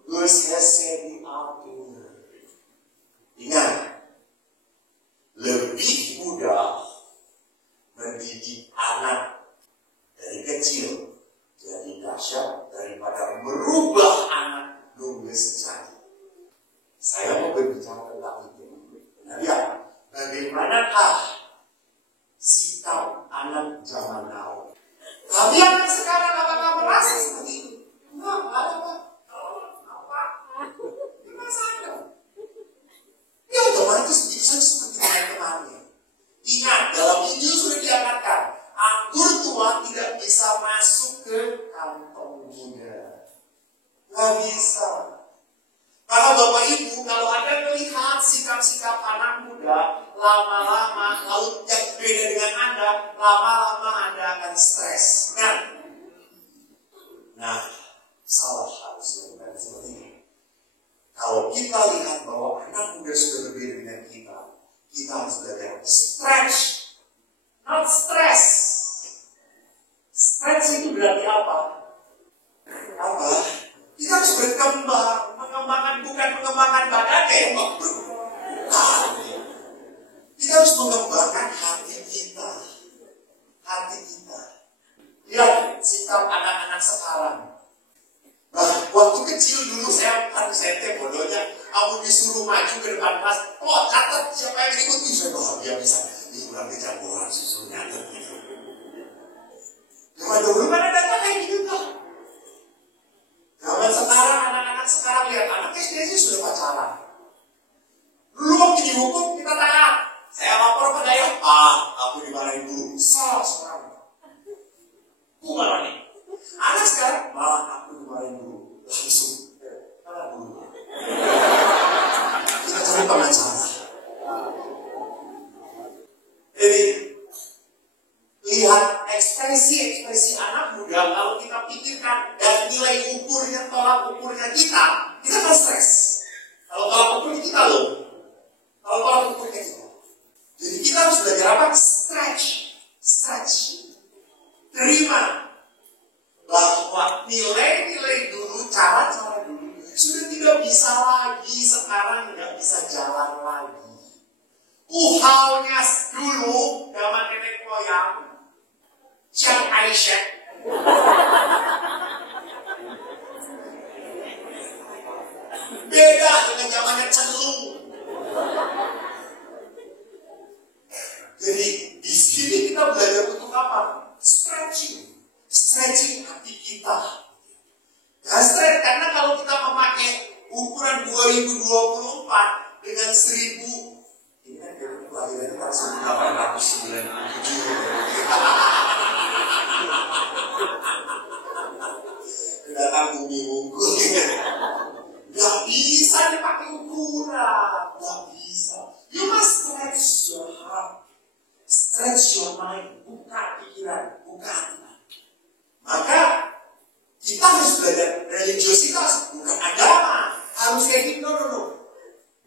Gus hese diatur. Ingat, lebih mudah mendidik anak dari kecil jadi dahsyat daripada merubah anak nunggu sejati. Saya mau berbicara tentang itu. Nah, lihat, bagaimanakah sikap anak zaman now? Tapi anak sekarang apakah merasa seperti itu? Enggak, apa? Tidak sadar. Dia otomatis bisa seperti teman-temannya. Ingat, dalam Injil sudah diangkatkan, anggur tua tidak bisa masuk ke kantong muda. Nggak bisa. Maka Bapak Ibu, kalau Anda melihat sikap-sikap anak muda, lama-lama, lalu yang beda dengan Anda, lama-lama Anda akan stres. Nah, salah harusnya bukan seperti ini. Kalau kita lihat bahwa anak muda sudah berbeda dengan kita harus belajar stretch, not stress. Stretch itu berarti apa? Kita harus berkembang, bukan mengembangkan badan kita harus mengembangkan hati kita. Lihat sikap anak-anak sekarang. Waktu kecil dulu saya bodohnya, kamu disuruh maju ke depan kelas, catat siapa yang ikut bisa dia bisa diulang kecampuran susunya. Zaman dulu mana ada kayak gitu tuh. Zaman sekarang, anak-anak sekarang lihat anak SD sudah pacaran. Dulu waktu dihukum kita taat. Saya lapor pada ayah, aku dimarahin guru. Salah sekarang. Aku marahin. Anak sekarang malah aku dimarahin guru. Langsung. Karena guru. Kita cari pengacara. Jadi lihat ekspresi anak muda, kalau kita pikirkan dan nilai ukurnya, tolak ukurnya kita kan stres. Kalau tolak ukurnya kita kalau tolak ukurnya kita. Jadi kita harus belajar apa? Stretch. Terima bahwa nilai-nilai dulu, cara-cara dulu sudah tidak bisa lagi, sekarang tidak bisa jalan lagi. Uhalnya dulu zaman nenek moyang Chiang Aisyah. Beda dengan zamannya Cenlung. Jadi di sini kita belajar untuk apa? Stretching hati kita. Karena kalau kita memakai ukuran 2024 dengan 1000, ini kan kelahirannya kan 1897. Datang bumi unggul. Gak bisa dipakai ukuran. Gak bisa. You must stretch your heart. Stretch your mind. Buka pikiran. Buka hati. Maka kita harus belajar religiositas. Bukan agama. Harus kayak gitu. No.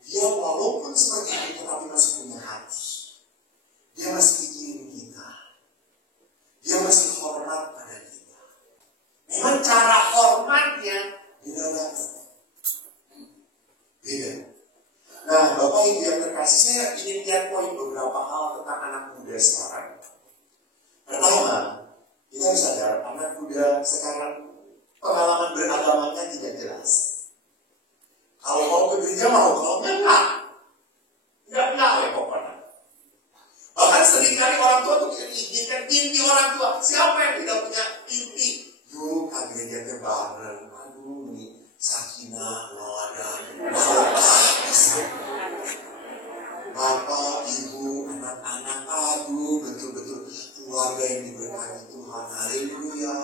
Dia walaupun seperti itu tapi masih punya hati. Dia masih muda sekarang. Pertama, kita harus sadar anak muda sekarang pengalaman beragamanya tidak jelas. Kalau mau ke gereja mau, kalau enggak ya pokoknya. Bahkan seringkali orang tua tuh inginkan mimpi orang tua. Siapa yang tidak punya mimpi? Yuk, ke gereja bareng. Aduh, nih sakinah, mawadah, Bapak, Ibu, anak-anak, aduh, betul-betul keluarga yang diberkati Tuhan. Haleluya.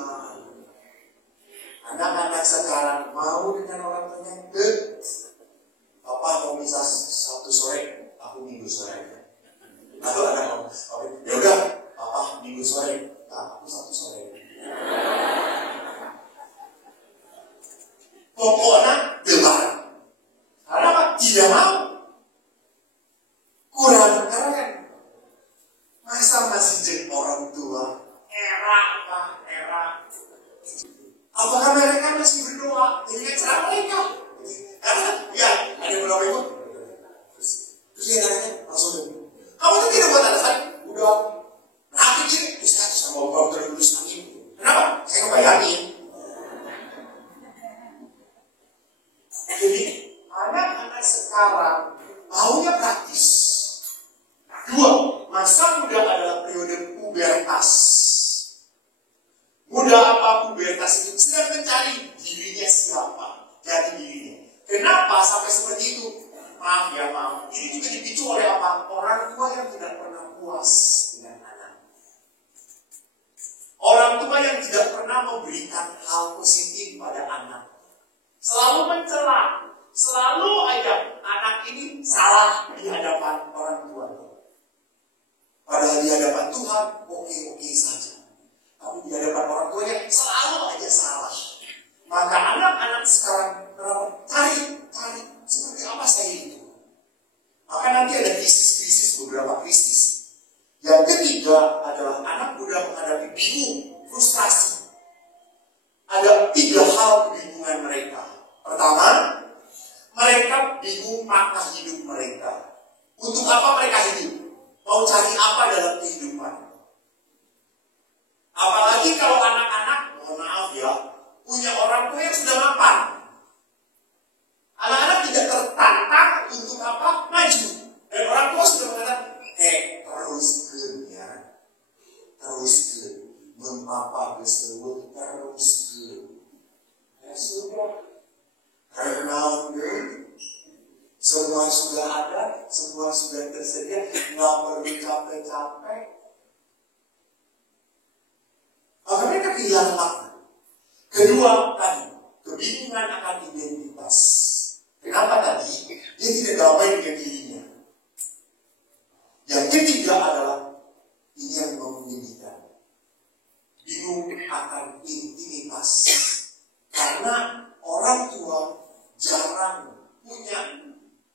Anak-anak sekarang mau dengan orang tuanya, Papa mau misah Sabtu sore, aku Minggu sore. Atau anak mau, ya udah, Papa Minggu sore, aku Sabtu sore. Pokoknya dilarang. Karena apa? Tidak mau. Kurang keren. Masa masih jadi orang tua? Era. Apakah mereka masih berdoa? Jadi cara mereka. Karena ya ada beberapa ibu. Terus dia nanya langsung. Kamu tuh tidak buat alasan. Udah. Nanti gini. Terus sama bapak tertulis lagi. Kenapa? Saya ngebayangin. Jadi anak-anak sekarang maunya praktis. Dua, masa muda adalah periode pubertas. Muda apa pubertas itu sedang mencari dirinya siapa, jati dirinya. Kenapa sampai seperti itu? Maaf. Ini juga dipicu oleh apa? Orang tua yang tidak pernah puas dengan anak. Orang tua yang tidak pernah memberikan hal positif pada anak. Selalu mencela, selalu aja anak ini salah di hadapan orang tua. Padahal di hadapan Tuhan oke saja. Tapi di hadapan orang tuanya selalu aja salah. Maka anak-anak sekarang cari seperti apa saya itu. Maka nanti ada beberapa krisis. Yang ketiga adalah anak muda menghadapi bingung, frustrasi. Ada 3 hal kebingungan mereka. Pertama, mereka bingung makna hidup mereka. Untuk apa mereka hidup? Mau cari apa dalam kehidupan? Apalagi kalau anak-anak, mohon maaf ya, punya orang tua yang sudah mapan. Anak-anak tidak tertantang untuk apa? Maju. Dan orang tua sudah mengatakan, teruskan ya. Teruskan. Mempapa bersebut teruskan. Ya sudah. Karena semua sudah ada, semua sudah tersedia, nggak perlu capek-capek. Maka mereka kehilangan makna. Kedua tadi, kebingungan akan identitas. Kenapa tadi? Dia tidak damai dengan dirinya. Yang ketiga adalah ini yang menyedihkan. Bingung akan intimitas. Karena orang tua jarang punya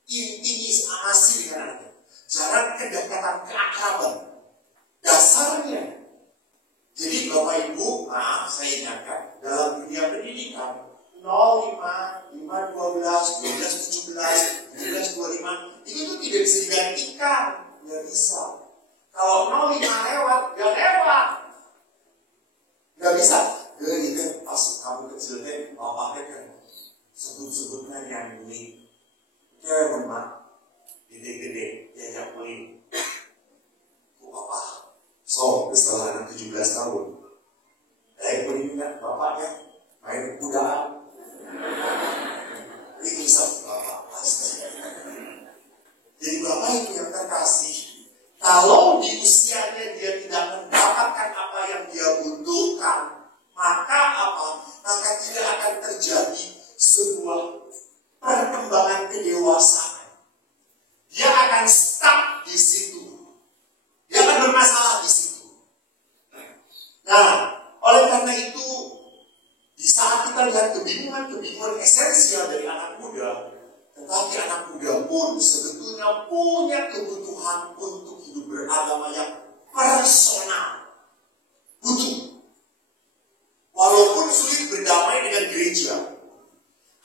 intimasi dengan anaknya. Jarang kedekatan, keakraban. Dasarnya. Jadi Bapak Ibu, saya ingatkan dalam dunia pendidikan 05, 5, 12, 12, 17, 17, 25 itu tuh tidak bisa digantikan. Nggak bisa. Kalau 05 lewat, nggak lewat. Nggak bisa. Jadi pas kamu kecil Bapak kan sebut-sebutnya yang ini. Cewek memang gede-gede diajak main. Bapak. So, setelah anak 17 tahun, ingat bapaknya main kudaan. Ini bisa bapak pasti. Jadi bapak itu yang terkasih. Kalau di usianya dia tidak mendapatkan apa yang dia butuhkan, maka apa? Maka tidak akan terjadi sebuah perkembangan kedewasaan. Dia akan stuck di situ. Dia akan bermasalah di situ. Nah, oleh karena itu, di saat kita lihat kebingungan esensial dari anak muda, tetapi anak muda pun sebetulnya punya kebutuhan untuk hidup beragama yang personal. Butuh. Walaupun sulit berdamai dengan gereja.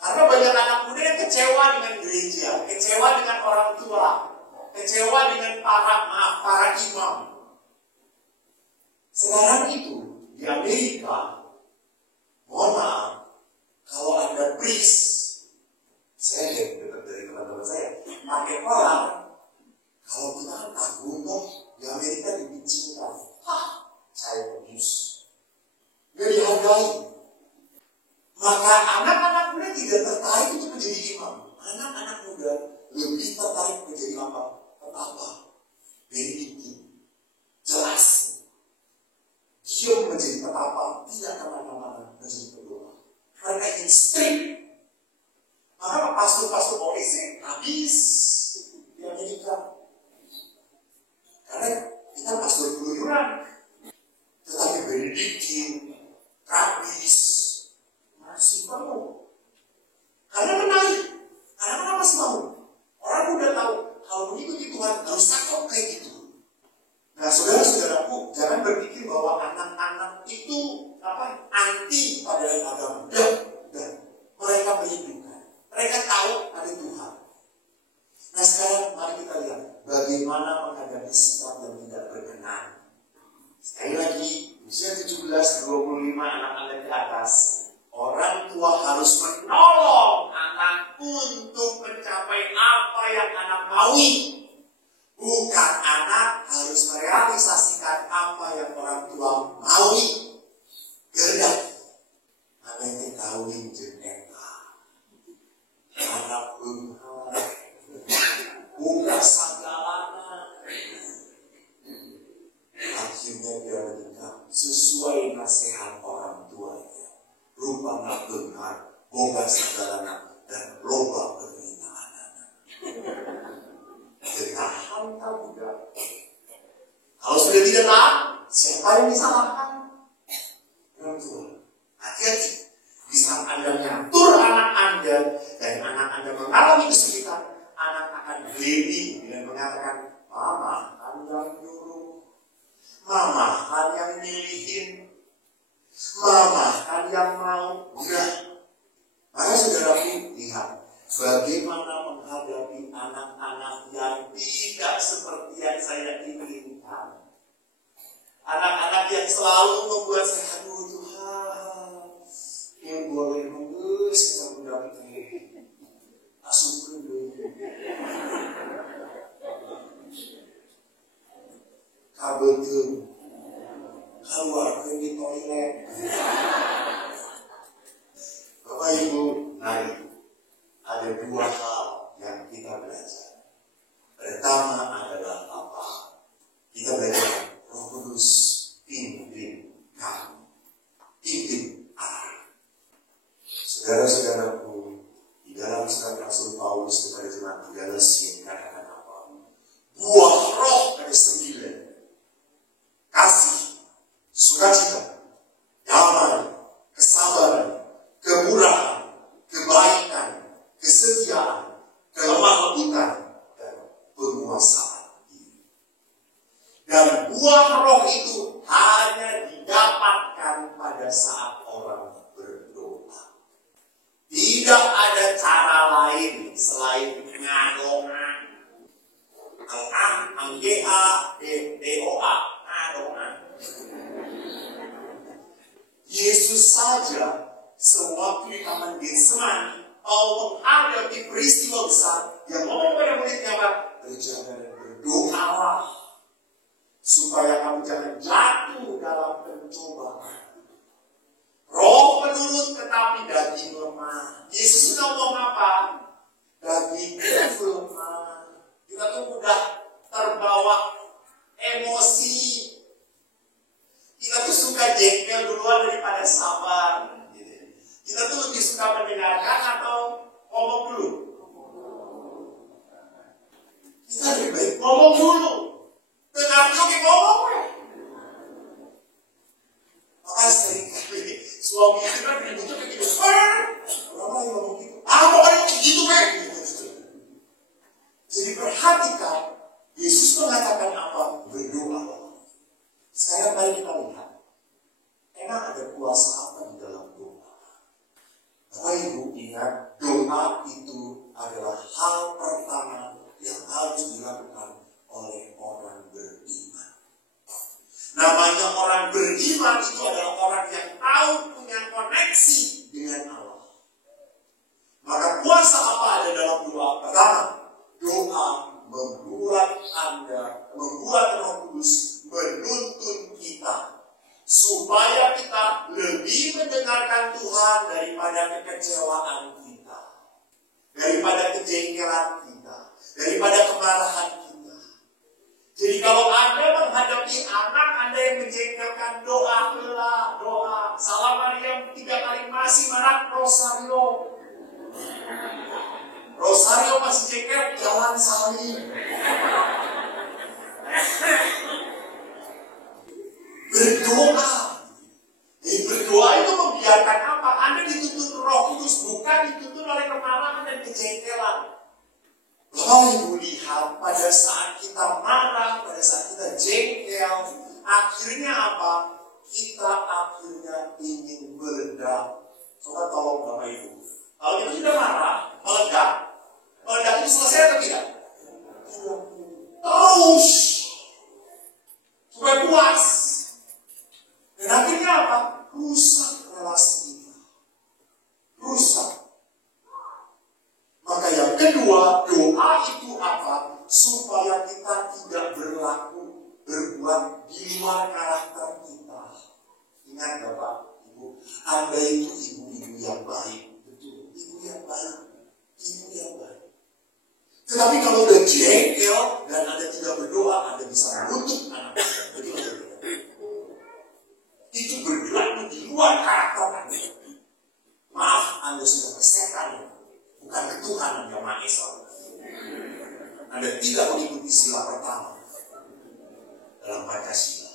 Karena banyak anak muda yang kecewa dengan gereja, kecewa dengan orang tua, kecewa dengan para imam. Sekarang itu di Amerika, mohon maaf, kalau Anda please, saya dengar dari teman-teman saya, pakai kolar, kalau kita kan takut di Amerika dibincangkan, saya abuse, nggak dihargai. Maka anak-anak muda tidak tertarik untuk menjadi imam. Anak-anak muda lebih tertarik menjadi apa? Petapa, benedikin, jelas. Dia menjadi petapa, tidak kemana-mana menjadi pendoa. Mereka ingin strict. Maka pastor-pastor OEC habis di Amerika. Karena kita pastor keluyuran. Tetapi benedikin, trapis, masih mau. Karena menarik. Karena kenapa masih mau? Orang udah tahu kalau mengikuti Tuhan harus takut kayak gitu. Nah, saudara-saudaraku, jangan berpikir bahwa anak-anak itu anti pada agama. Dan mereka merindukan. Mereka tahu ada Tuhan. Nah, sekarang mari kita lihat bagaimana menghadapi sikap yang tidak berkenan. Sekali lagi, usia 17, 25 anak-anak di atas, orang tua harus menolong anak untuk mencapai apa yang anak maui. Bukan anak harus merealisasikan apa yang orang tua maui. Gerdak. Anak yang kawin jendela. Anak benghar. Buka sagalana. Akhirnya dia menikah sesuai nasihat orang tuanya. Rupa anak benghar, boga sagalana, dan loba permintaan anak. Ditahan kamu tidak. Kalau sudah tidak tahan, siapa yang disalahkan? Orang tua. Hati-hati. Di saat Anda mengatur anak Anda dan anak Anda mengalami kesulitan, anak akan blaming dan mengatakan, Mama kan yang nyuruh, Mama kan yang milihin, Mama kan yang mau. Udah. Maka saudaraku lihat bagaimana menghadapi anak-anak yang tidak seperti yang saya inginkan. Anak-anak yang selalu membuat saya, aduh Tuhan, yang boleh mengus kita mendampingi. Asuh dulu. Kabel tuh keluar di toilet. Bapak Ibu, mari. Ada dua hal yang kita belajar. Pertama adalah apa? Kita belajar Roh Kudus pimpin kamu, pimpin arah. Saudara-saudaraku, di dalam surat Rasul Paulus kepada jemaat di Galatia katakan apa? Buah roh ada 9. Kasih, sukacita, damai, kesabaran, kemurahan, kebaikan, kesetiaan, kelemah lembutan, dan penguasaan diri. Dan buah roh itu hanya didapatkan pada saat orang berdoa. Tidak ada cara lain selain ngadongan. Doa, ngadongan. Yesus saja sewaktu di taman Getsemani mau menghadapi peristiwa besar yang ngomong kepada muridnya apa? Berjaga dan berdoalah supaya kamu jangan jatuh dalam pencobaan. Roh menurut tetapi daging lemah. Yesus sudah ngomong apa? Daging itu lemah. Kita tuh mudah terbawa emosi. Kita tuh suka jengkel duluan daripada sabar. Kita tuh lebih suka mendengarkan atau ngomong dulu? Kita lebih baik ngomong dulu. Tetapi oke ngomong ya. Maka seringkali suami itu kan ributnya kayak gitu. Orang lain ngomong gitu. Pokoknya gitu kan. Jadi perhatikan. Yesus mengatakan apa? Berdoa. Sekarang mari kita lihat. Emang ada kuasa apa di dalam doa? Bapak Ibu ingat, doa itu adalah hal pertama yang harus dilakukan oleh orang beriman. Namanya orang beriman daripada kekecewaan kita, daripada kejengkelan kita, daripada kemarahan kita. Jadi kalau Anda menghadapi anak Anda yang menjengkelkan, doakanlah, doa. Salam Maryam 3 kali masih marah, Rosario. Rosario masih jengkel, jangan salib. Berdoa. Jadi berdoa itu membiarkan apa? Anda dituntun Roh Kudus, bukan dituntun oleh kemarahan dan kejengkelan. Bapak Ibu lihat, pada saat kita marah, pada saat kita jengkel, akhirnya apa? Kita akhirnya ingin meledak. Coba tolong Bapak Ibu. Kalau kita sudah marah, meledak itu selesai atau tidak? Terus supaya puas. Dan akhirnya apa? Rusak relasi kita. Rusak. Maka yang kedua, doa itu apa? Supaya kita tidak berbuat di luar karakter kita. Ingat Bapak, Ibu, Anda itu ibu-ibu yang baik. Betul, ibu yang baik. Ibu yang baik. Tetapi kalau udah jengkel dan Anda tidak berdoa, Anda bisa mengutuk anak Anda. Itu bergerak di luar karakter Anda. Maaf, Anda sudah kesetan, bukan ketuhanan yang Maha Esa. Anda tidak mengikuti sila pertama dalam Pancasila.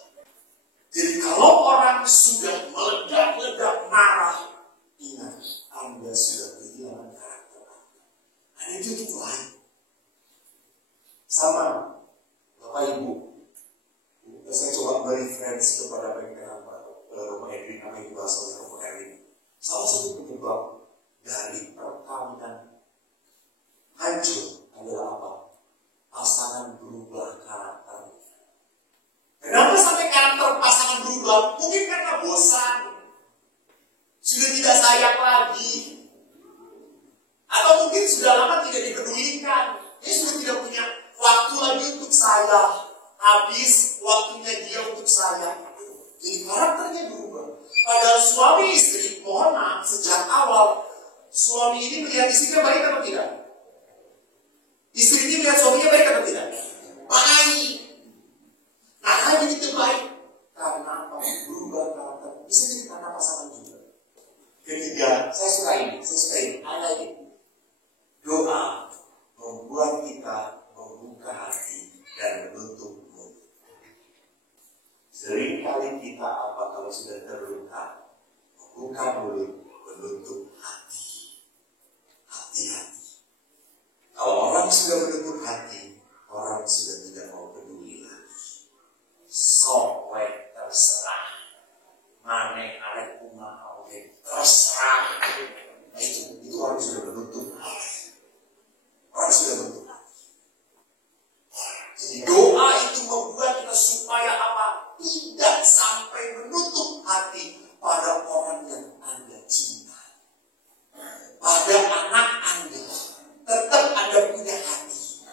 Jadi kalau orang sudah meledak-ledak marah, ingat, Anda sudah kehilangan karakter Anda. Anda itu baik. Sama, Bapak Ibu, saya coba beri referensi kepada pengen Rumah Edwin, apa yang dibahas oleh Rumah Edwin. Salah satu penyebab dari perkawinan hancur adalah apa? Pasangan berubah karakter. Kenapa sampai karakter pasangan berubah? Mungkin karena bosan, sudah tidak sayang lagi, atau mungkin sudah lama tidak dipedulikan. Dia sudah tidak punya waktu lagi untuk saya. Habis waktunya dia untuk saya. Jadi karakternya berubah. Padahal suami istri, mohon maaf, sejak awal suami ini melihat istrinya baik atau tidak? Istri ini melihat suaminya baik atau tidak? Baik. Nah, hanya itu baik. Karena apa? Berubah karakter. Bisa jadi karena pasangan juga. Ketiga, saya suka ini. Ada ini. Doa membuat kita membuka hati dan menutup mulut. Seringkali kita apa kalau sudah terluka, membuka mulut, menutup hati. Hati-hati. Kalau orang sudah menutup hati, orang sudah tidak mau peduli lagi. Sok terserah. Mane arek kumaha oke terserah. Itu orang sudah menutup hati. Orang sudah menutup hati. Jadi doa itu membuat kita supaya apa? Tidak sampai menutup hati pada orang yang Anda cinta. Pada anak Anda. Tetap Anda punya hati.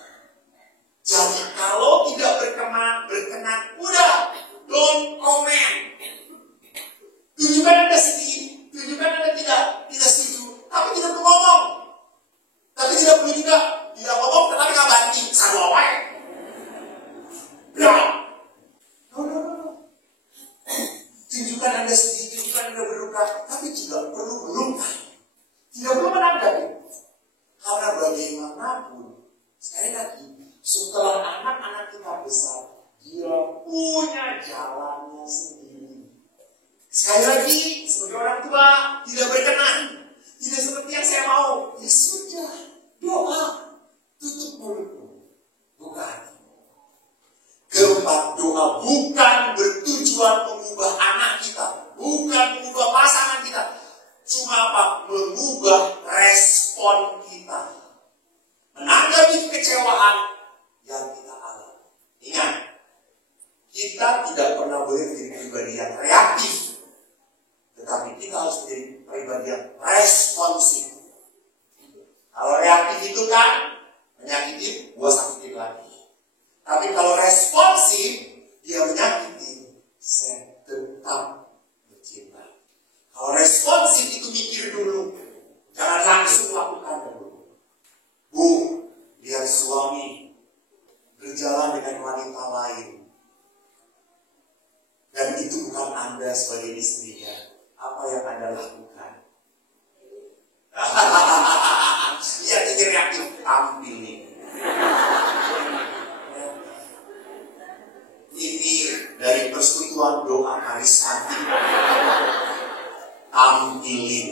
Jadi kalau tidak berkenan, udah, don't comment. Tunjukkan Anda sedih, tunjukkan Anda tidak setuju, tapi tidak perlu ngomong. Tapi tidak perlu juga, tidak ngomong, tetapi nggak banting, sama wae. Ya. No. Tunjukkan Anda sedih, tunjukkan Anda berduka, tapi tidak perlu melukai. Tidak perlu menanggapi. Karena bagaimanapun, sekali lagi, setelah anak-anak kita besar, dia punya jalannya sendiri. Sekali lagi, sebagai orang tua, tidak berkenan. Tidak seperti yang saya mau. Ya sudah, doa. Tutup mulutmu. Buka hatimu. Keempat, doa bukan bertujuan mengubah anak kita. Bukan mengubah pasangan kita. Cuma apa? Mengubah respon kita. Menanggapi kekecewaan yang kita alami. Ingat, kita tidak pernah boleh menjadi pribadi yang reaktif. Tetapi kita harus menjadi pribadi yang responsif. Kalau reaktif itu kan menyakiti, gua sakitin lagi. Tapi kalau responsif, dia menyakiti, saya tetap mencintai. Kalau responsif itu mikir dulu, itu bukan Anda sebagai istrinya, apa yang Anda lakukan? Iya, ini reaktif tampil nih. Ini dari persekutuan doa karismatik. Tampilin.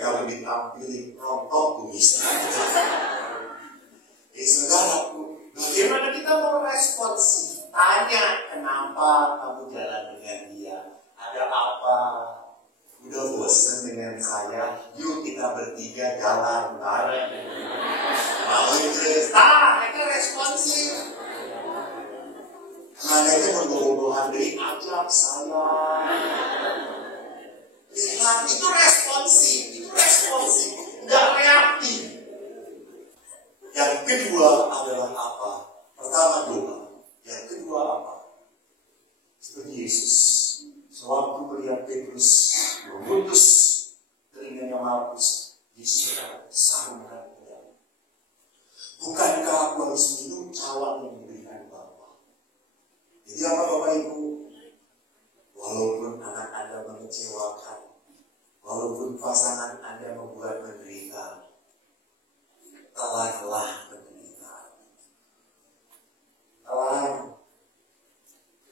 Kalau ditampilin rontok kumisnya. Saudaraku, bagaimana kita mau responsif? Tanya, kenapa kamu jalan dengan dia? Ada apa? Udah bosen dengan saya? Yuk kita bertiga jalan bareng. Mau terus? Mereka responsif. Mereka membawa-bawa dari ajak saya. Lihat, itu responsif. Nggak reaktif. Yang kedua adalah apa? Pertama doa. Yang kedua apa? Seperti Yesus. Sewaktu melihat Petrus memutus telinganya Markus, Yesus sarungkan pedang. Bukankah aku harus minum cawan yang diberikan Bapa? Jadi apa Bapak Ibu? Walaupun anak Anda mengecewakan, walaupun pasangan Anda membuat menderita, telah penderitaan. Telah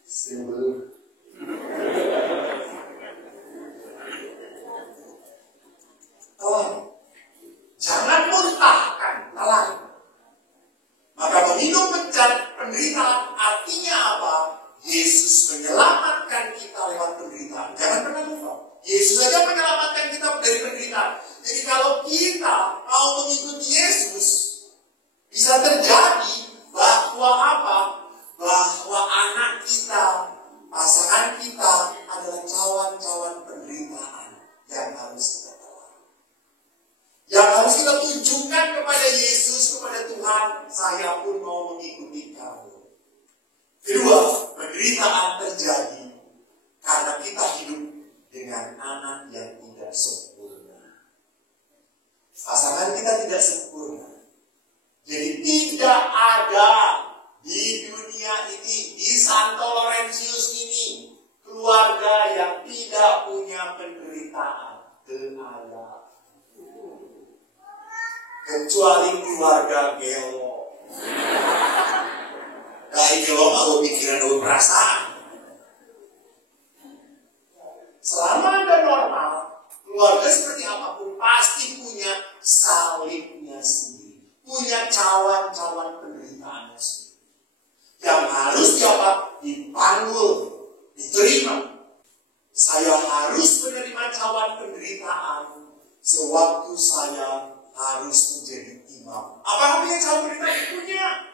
sebelum telah. Jangan muntahkan telah. Maka meminum penderitaan artinya apa? Yesus menyelamatkan kita lewat penderitaan. Jangan pernah lupa. Yesus saja menyelamatkan kita dari penderitaan. Jadi kalau kita mau mengikuti Yesus, bisa terjadi bahwa apa? Bahwa anak kita, pasangan kita adalah cawan-cawan penderitaan yang harus kita telan. Yang harus kita tunjukkan kepada Yesus, kepada Tuhan, saya pun mau mengikuti kamu. Kedua, penderitaan terjadi karena kita hidup dengan anak yang tidak sempurna. Pasangan kita tidak sempurna. Jadi tidak ada di dunia ini, di Santo Laurentius ini, keluarga yang tidak punya penderitaan. Ada. Kecuali keluarga Gelo. Dari Gelo kalau pikiran dan perasaan. Selama Anda normal, keluarga seperti apapun pasti punya salibnya sendiri, punya cawan-cawan penderitaannya sendiri, yang harus dipanggul, diterima. Saya harus menerima cawan penderitaan sewaktu saya harus menjadi imam. Apa artinya cawan penderitaan punya?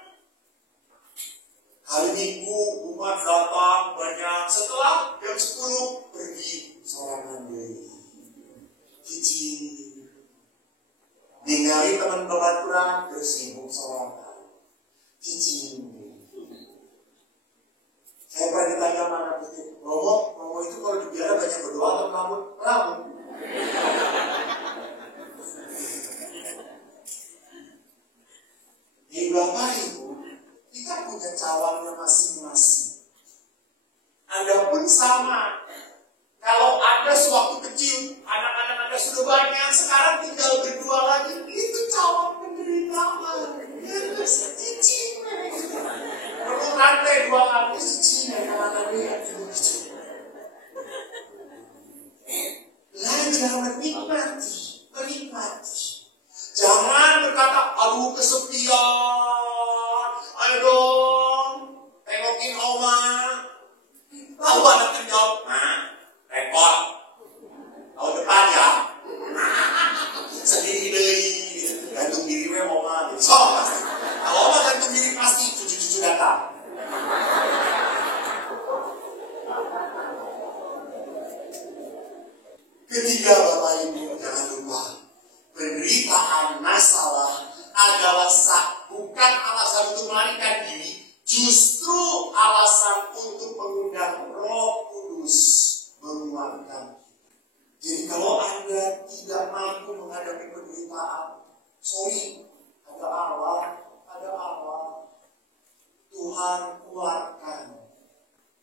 Hari Minggu umat datang banyak, setelah jam 10 pergi sorangan deui. Hiji ningali teman babaturan terus sibuk sorangan. Hiji. Saya pernah ditanya mana itu, Romo itu kalau di biara banyak berdoa atau ngelamun? Di Bapak Ibu, kita punya cawannya masing-masing. Anda pun sama. Kalau Anda sewaktu kecil, anak-anak Anda sudah banyak, sekarang tinggal berdua lagi, itu cawan penderitaan. Ya, cicing. Perlu rantai 2 lapis cicing, anak-anak lihat. Belajar menikmati. Jangan berkata, aduh kesepian, ayo dong, tengokin oma. Lalu anaknya jawab, repot. Tahun depan ya. Sendiri deh. Gantung diri we oma. So, kalau oma gantung diri pasti cucu-cucu datang. Ketiga Bapak Ibu, jangan lupa. Penderitaan masalah adalah bukan alasan untuk melarikan diri, justru alasan untuk mengundang Roh Kudus menguatkan. Jadi kalau Anda tidak mampu menghadapi penderitaan, sorry, ada Allah. Tuhan Tuhan kuatkan.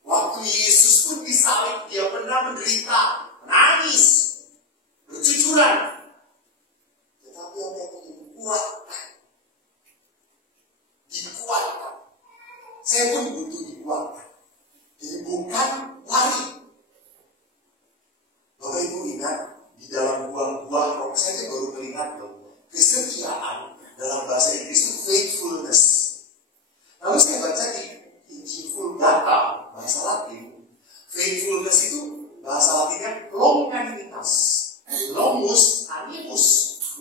Waktu Yesus pun disalib, dia pernah menderita, menangis, bercucuran. Tetapi apa yang dia kuatkan? Dikuatkan. Saya pun butuh dikuatkan. Jadi bukan lari. Bapak Ibu ingat, di dalam buah-buah roh, saya baru melihat loh, kesetiaan dalam bahasa Inggris itu faithfulness. Lalu saya baca di Injil Vulgata, bahasa Latin, faithfulness itu bahasa Latinnya longanimitas. Lomus, animus.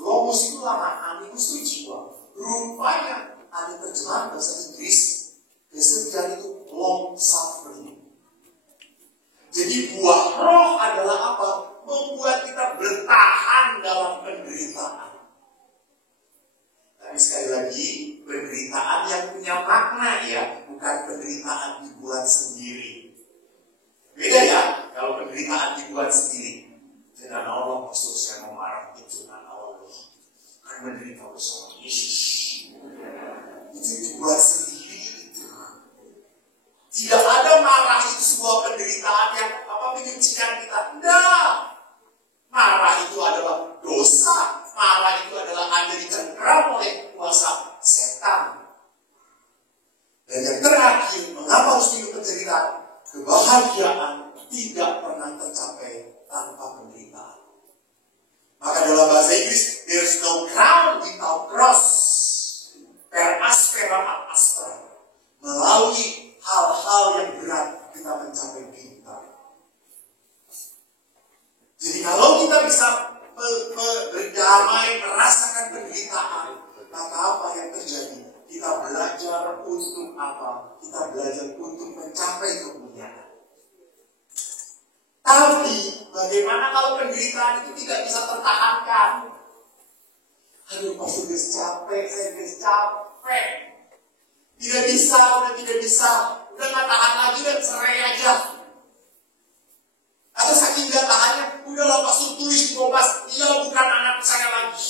Lomus itu lama, animus itu jiwa. Rupanya ada terjemahan bahasa Inggris, kesetiaan itu long suffering. Jadi buah roh adalah apa? Membuat kita bertahan dalam penderitaan. Tapi sekali lagi, penderitaan yang punya makna ya, bukan penderitaan dibuat sendiri. Beda ya, kalau penderitaan dibuat sendiri. Dengan Allah, maksud saya mau marah itu dengan Allah. Kan menderita bersama Yesus. Itu dibuat sendiri itu. Tidak ada marah itu sebuah penderitaan yang menyucikan kita. Tidak. Marah itu adalah dosa. Marah itu adalah Anda dicengkram oleh kuasa setan. Dan yang terakhir, mengapa harus hidup penderitaan? Kebahagiaan tidak pernah tercapai tanpa penderitaan. Maka dalam bahasa Inggris, there's no crown without cross. Per aspera ad astra. Melalui hal-hal yang berat kita mencapai bintang. Jadi kalau kita bisa berdamai, merasakan penderitaan, maka apa yang terjadi? Kita belajar untuk apa? Kita belajar untuk mencapai kemuliaan. Tapi bagaimana kalau penderitaan itu tidak bisa tertahankan? Aduh, pas udah capek, saya udah capek. Tidak bisa, udah tidak bisa. Udah gak tahan lagi dan cerai aja. Atau saking gak tahannya, udahlah pastor tulis bebas, dia bukan anak saya lagi.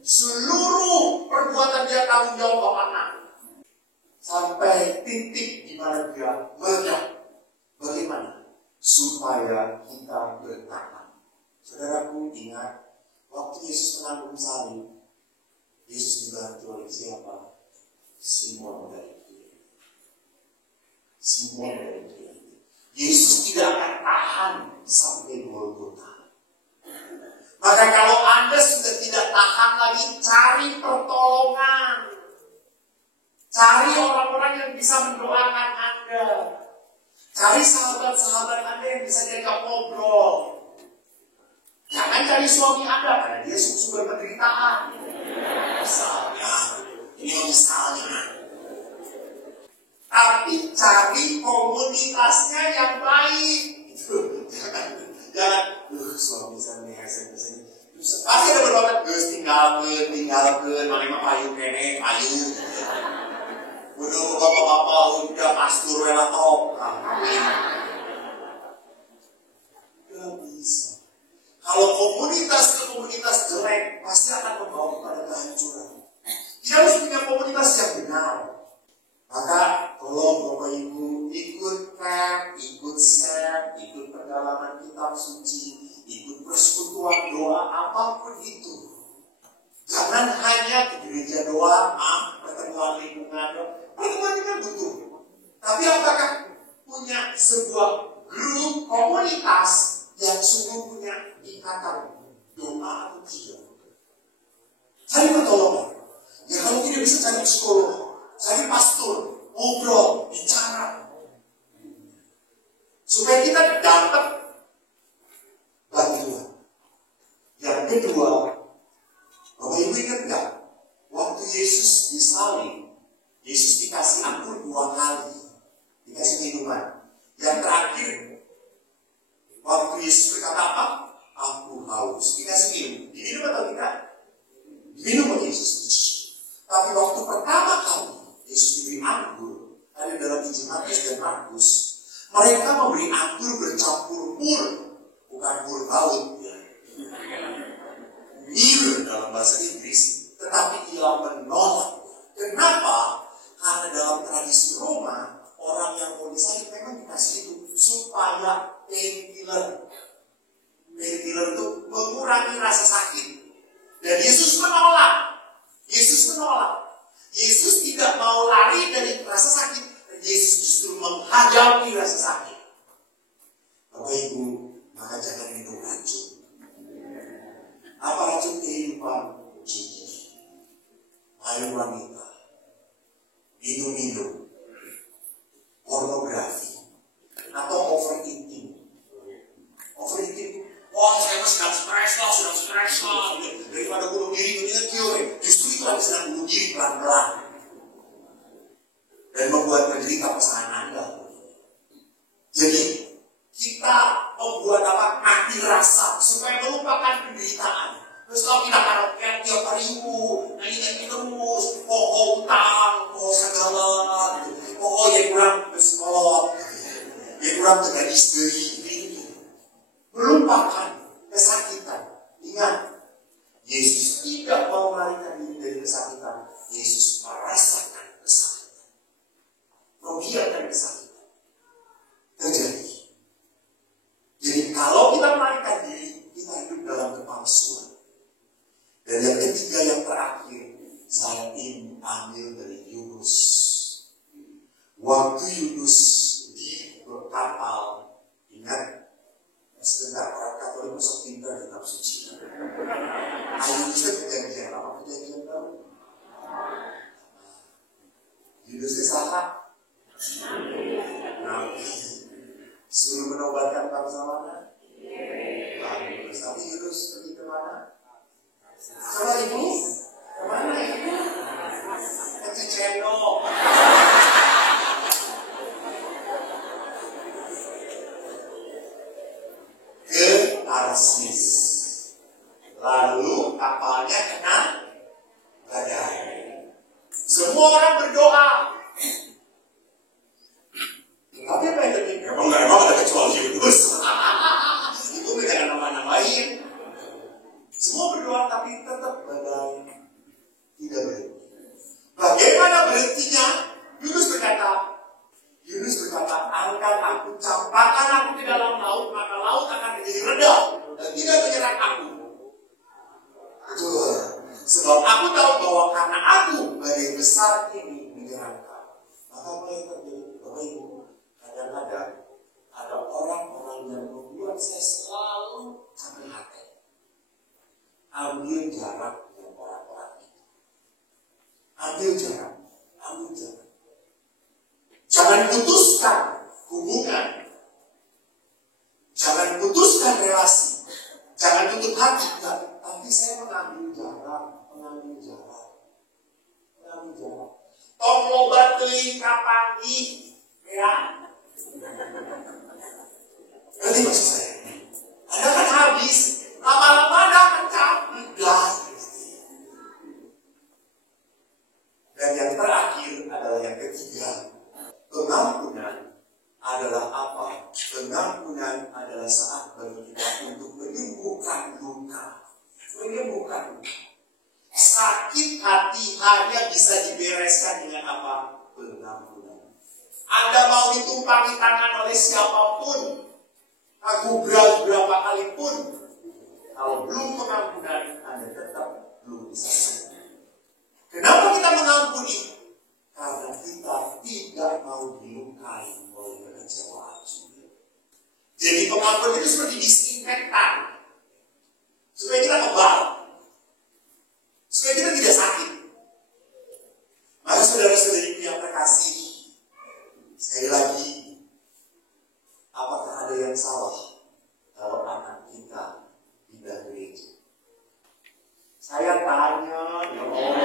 Seluruh perbuatan dia tanggung jawab bapak anak. Sampai titik di mana dia meledak. Bagaimana? Supaya kita bertahan. Saudaraku ingat, waktu Yesus menanggung salib, Yesus dibantu oleh siapa? Simon dari Kiri. Simon dari Kiri. Yesus tidak akan tahan sampai Golgota. Maka kalau Anda sudah tidak tahan lagi, cari pertolongan. Cari orang-orang yang bisa mendoakan Anda. Cari sahabat-sahabat Anda yang bisa diajak ngobrol. Jangan cari suami Anda, karena dia sumber penderitaan. Misalnya, ini misalnya. Tapi cari komunitasnya yang baik. Jangan, suami saya nih, pasti ada berdoa, Gus tinggalkan, mana payu kene, payu. Udah bapak-bapak, udah pastur relatok, amin. Gak bisa. Kalau komunitas ke komunitas jelek, pasti akan membawa kepada kehancuran. Kita harus punya komunitas yang benar. Maka tolong Bapak Ibu ikut camp, ikut share, ikut pendalaman kitab suci, ikut persekutuan doa apapun itu. Jangan hanya ke gereja doa, pertemuan lingkungan doa. Pertemuan itu kan butuh. Tapi apakah punya sebuah grup komunitas yang sungguh punya ikatan doa atau tidak? Cari pertolongan. Ya kalau tidak bisa cari psikolog, cari pastor, ngobrol, bicara. Supaya kita dapat bantuan. Yang kedua, Bapak Ibu ingat gak? Waktu Yesus disalib, Yesus dikasih anggur 2 kali. Dikasih minuman. Yang terakhir, waktu Yesus berkata apa? Aku haus. Dikasih minum. Diminum atau tidak? Diminum oleh Yesus. Tapi waktu pertama kali Yesus diberi anggur, ada dalam Injil Matius dan Markus, mereka memberi anggur bercampur mur, bukan mur laut. Ya. Mir dalam bahasa Inggris, tetapi ia menolak. Kenapa? Karena dalam tradisi Roma, orang yang mau disalib memang dikasih itu supaya painkiller. Painkiller itu mengurangi rasa sakit. Dan Yesus menolak. Yesus tidak mau lari dari rasa sakit. Yesus justru menghadapi rasa sakit. Bapak Ibu, maka jangan minum racun. Apa racun kehidupan? Judi, main wanita, minum-minum, pornografi, atau overeating. Wah, saya sedang stres lah. Daripada bunuh diri, mendingan teori. Justru itu lagi sedang bunuh diri pelan-pelan. Dan membuat menderita pasangan Anda. Jadi, kita membuat mati rasa supaya melupakan penderitaan. Terus kalau kita harapkan tiap hari nyanyi terus, pokok utang, pokok segala, pokok yang kurang bersekolah, yang kurang terjadi istri, melupakan kesakitan. Ingat, Yesus tidak mau melarikan diri dari kesakitan. Yesus merasakan kesakitan, membiarkan kesakitan terjadi. Jadi kalau kita melarikan diri, kita hidup dalam kepalsuan. Dan yang ketiga, yang terakhir, saya ingin ambil dari Yunus. Waktu Yunus di kapal, ingat, sebentar, orang Katolik masuk pintar di kitab suci. Ayo kita perjanjian apa? Perjanjian baru. Yunusnya salah. Nabi. Suruh menobatkan bangsa mana? Bagus. Tapi Yunus pergi ke mana? Sama ibu? Kemana ibu? Ke Cicendo. Ke Tarsis. Lalu kapalnya kena badai. Semua orang berdoa. Tapi apa yang terjadi? Emang ada kecuali Yunus. Itu tidak nama-namain. Semua berdoa tapi tetap badai tidak berhenti. Bagaimana berhentinya? Yunus berkata, angkat aku, campakkan aku ke dalam laut, maka laut akan menjadi reda dan tidak menyerang aku. Betul. Sebab aku tahu bahwa karena aku badai besar ini menyerang kamu. Maka apa yang terjadi? Bapak Ibu, kadang-kadang ada orang-orang yang membuat saya selalu sakit hati. Ambil jarak dengan orang-orang itu. Ambil jarak. Jangan putuskan hubungan. Jangan putuskan relasi. Jangan tutup hati. Tapi saya mengambil jarak. Tong loba teuing kapanggih. Ya. Ngerti maksud saya? Anda kan habis. Lama-lama Anda akan capek. Dan yang terakhir adalah yang ketiga. Pengampunan adalah apa? Pengampunan adalah saat bagi kita untuk menyembuhkan luka. Sakit hati hanya bisa dibereskan dengan apa? Pengampunan. Anda mau ditumpangi tangan oleh siapapun, aku berapa kali pun, kalau belum pengampunan, Anda tetap belum bisa sembuh. Kenapa kita mengampuni? Karena kita tidak mau dilukai oleh kekecewaan. Jadi pengampunan itu seperti disinfektan, supaya kita kebal, supaya kita tidak sakit. Maka saudara-saudariku yang terkasih, sekali lagi, apakah ada yang salah kalau anak kita pindah gereja? Saya tanya, ya Allah.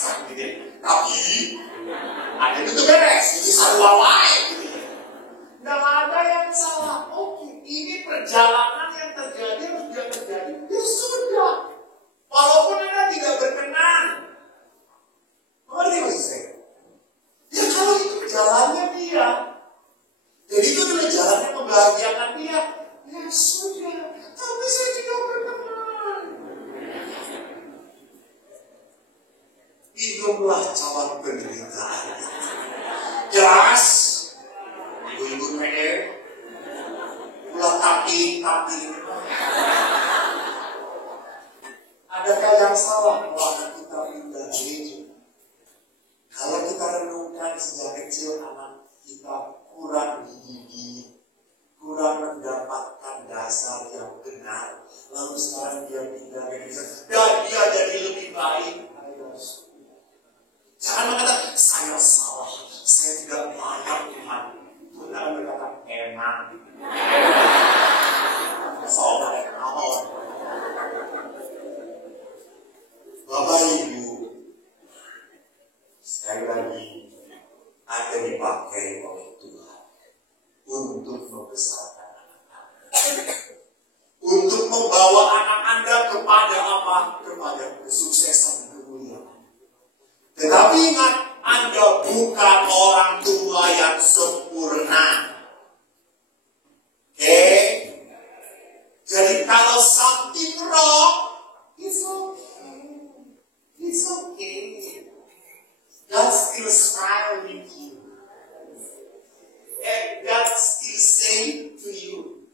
kan gitu. Tapi ada itu beres, itu sarua wae gitu. Nggak ada yang salah. Oke, ini perjalanan yang terjadi harus dia terjadi. Ya sudah. Walaupun Anda tidak berkenan. Mengerti maksud saya? Ya kalau itu jalannya dia. Jadi itu adalah jalan yang membahagiakan dia. Ya sudah. Tapi saya tidak berkenan. Minumlah cawan penderitaan. Jelas. Ibu-ibu pede. Ulah tapi. Adakah yang salah kalau anak kita pindah gereja? Kalau kita renungkan sejak kecil anak kita kurang dididik, kurang mendapatkan dasar yang benar, lalu sekarang dia pindah gereja dan dia jadi lebih baik. Jangan mengatakan saya salah, saya tidak layak Tuhan. Tuhan berkata enak. Salah dan awal. Bapak Ibu, sekali lagi Anda dipakai oleh Tuhan untuk membesarkan anak-anak, untuk membawa anak Anda kepada apa? Kepada kesuksesan dan kemuliaan. Tetapi ingat, Anda bukan orang tua yang sempurna. Oke? Jadi kalau something wrong, it's okay. It's okay. God still smile with you. And God still say to you,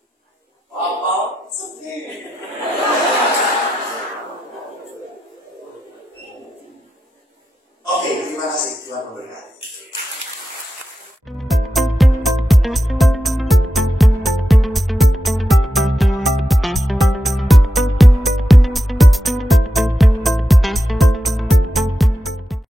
Papa, it's okay. Oke, terima kasih. Tuhan memberkati.